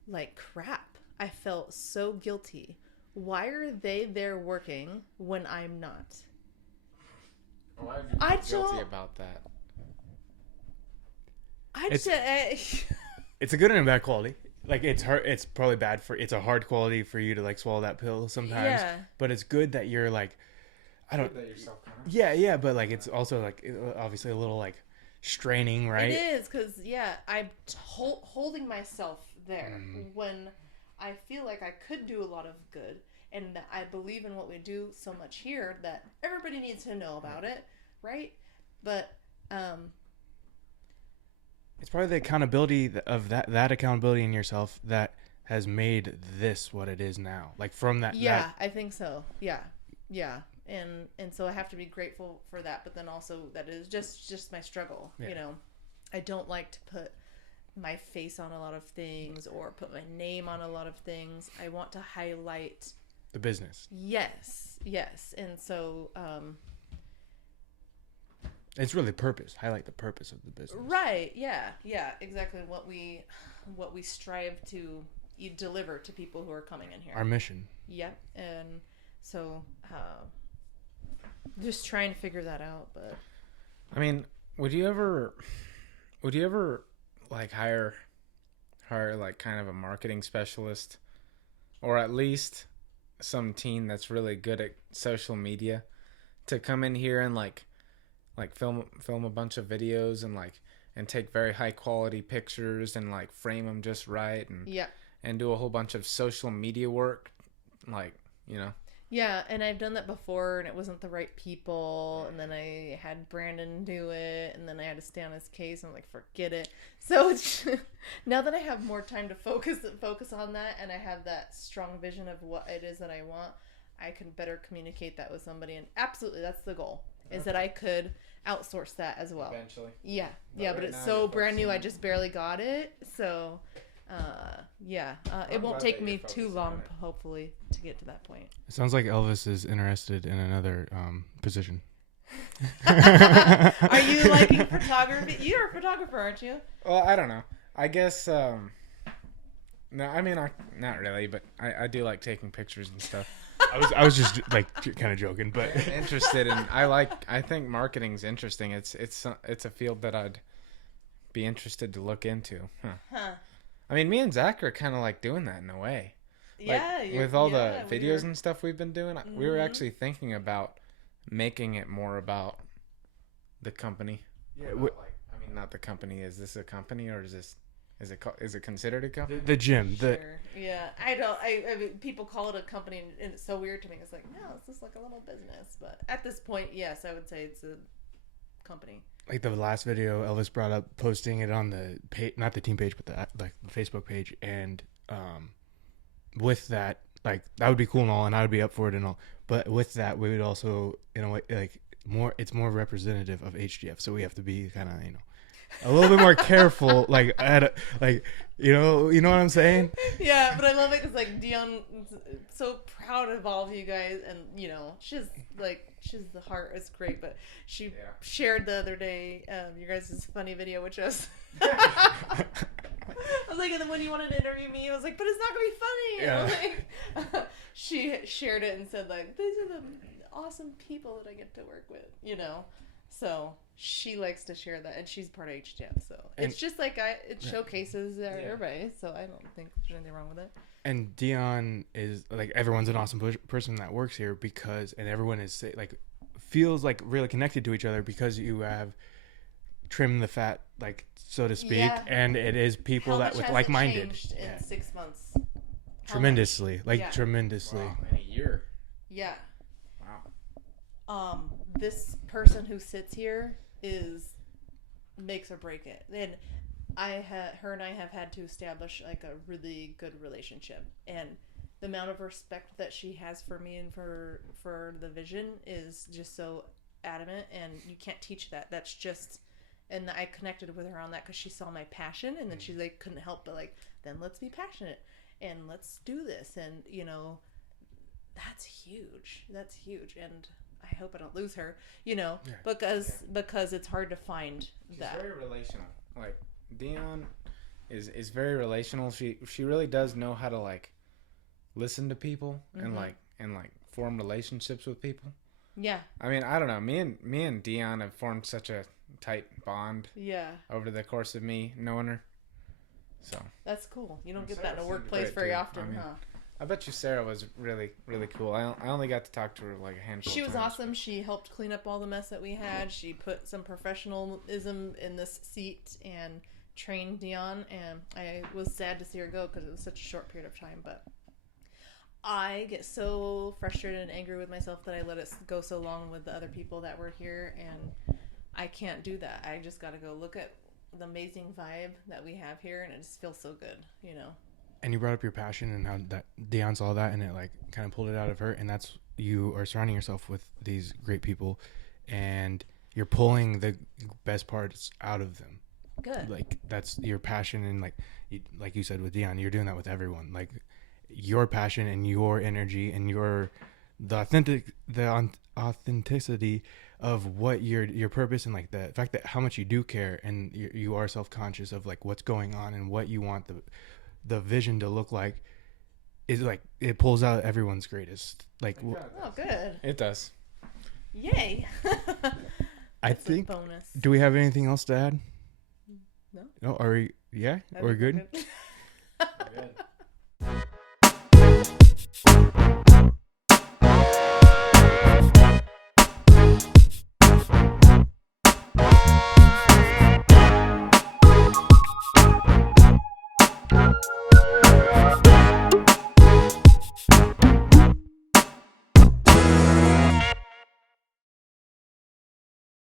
like crap. I felt so guilty. Why are they there working when I'm not? Why would you feel guilty about that? It's a good and a bad quality. Like it's hard. It's probably bad it's a hard quality for you to like swallow that pill sometimes. Yeah. But it's good that you're like, I don't. That you're self-conscious. Yeah. But like it's also like obviously a little like straining, right? It is because I'm holding myself there when I feel like I could do a lot of good, and that I believe in what we do so much here that everybody needs to know about it, right? But it's probably the accountability of that accountability in yourself that has made this what it is now. Like from that. Yeah, I think so. Yeah. Yeah, and so I have to be grateful for that, but then also that is just my struggle. Yeah. You know, I don't like to put my face on a lot of things or put my name on a lot of things. I want to highlight The business. yes, and so It's really purpose. Highlight the purpose of the business. right, yeah, exactly what we strive to deliver to people who are coming in here. Our mission. Yeah, and so just trying to figure that out, but I mean, would you ever like hire like kind of a marketing specialist, or at least some teen that's really good at social media to come in here and like film a bunch of videos and take very high quality pictures and like frame them just right and do a whole bunch of social media work, like, you know. yeah, and I've done that before, and it wasn't the right people, and then I had Brandon do it, and then I had to stay on his case, and I'm like, forget it. So it's now that I have more time to focus on that, and I have that strong vision of what it is that I want, I can better communicate that with somebody, and absolutely, that's the goal, is that I could outsource that as well. Eventually. Yeah, But but right it's now so you're brand new, I focusing just barely got it, so... it won't glad take that me you're too focusing long, on it. hopefully, to get to that point. It sounds like Elvis is interested in another position. Are you liking photography? You're a photographer, aren't you? Well, I don't know. I guess no. I mean, not really, but I do like taking pictures and stuff. I was just like kind of joking, but I'm interested in. I think marketing's interesting. It's a field that I'd be interested to look into. Huh. I mean, me and Zach are kind of like doing that in a way. Yeah, Like, with all the videos and stuff we've been doing, we were actually thinking about making it more about the company. Yeah, About, like, I mean, not the company. Is this a company, or is it considered a company? the gym. Sure. Yeah, I mean, people call it a company, and it's so weird to me. It's like, no, it's just like a little business. But at this point, yes, I would say it's a company. Like the last video Elvis brought up, posting it on the page, not the team page, but the Facebook page, and with that, like, that would be cool and all, and I would be up for it and all. But with that, we would also, in a way, like, it's more representative of HGF, so we have to be kind of, a little bit more careful, like you know what I'm saying? Yeah, but I love it because like Dion is so proud of all of you guys, and she's the heart is great. But she shared the other day your guys' funny video, which was I was like, and then when you wanted to interview me, I was like, but it's not gonna be funny. Yeah. And like, she shared it and said like, these are the awesome people that I get to work with, So she likes to share that, and she's part of HGF. So it's just like it showcases everybody. So I don't think there's anything wrong with it. And Dion is like, everyone's an awesome person that works here and everyone is like feels like really connected to each other because you have trimmed the fat, like, so to speak, and it is people that with like-minded. Changed in 6 months? Tremendously, tremendously. Wow, in a year. Yeah. Wow. This person who sits here makes or break it. And her and I have had to establish like a really good relationship, and the amount of respect that she has for me and for the vision is just so adamant, and you can't teach that. That's just, and I connected with her on that because she saw my passion, and then she like couldn't help but like, then let's be passionate and let's do this, and that's huge. And I hope I don't lose her, because it's hard to find that. She's very relational. Like, Dion is very relational. She really does know how to like listen to people and form relationships with people. Yeah. I mean, I don't know. Me and Dion have formed such a tight bond. Yeah. Over the course of me knowing her. So. That's cool. You don't get Sarah that in a workplace very often, huh? I bet you Sarah was really, really cool. I only got to talk to her like a handful of times. She was awesome. She helped clean up all the mess that we had. She put some professionalism in this seat and trained Dion. And I was sad to see her go because it was such a short period of time. But I get so frustrated and angry with myself that I let it go so long with the other people that were here. And I can't do that. I just got to go look at the amazing vibe that we have here. And it just feels so good, And you brought up your passion and how that Dion saw that and it like kind of pulled it out of her. And that's, you are surrounding yourself with these great people and you're pulling the best parts out of them. Good. Like that's your passion. And like you said with Dion, you're doing that with everyone. Like your passion and your energy and the authenticity of what your purpose and like the fact that how much you do care and you are self-conscious of like what's going on and what you want the vision to look like is like it pulls out everyone's greatest like Oh, good. It does. Yay. I That's a think bonus. do we have anything else to add? No. Are we we're good? Good.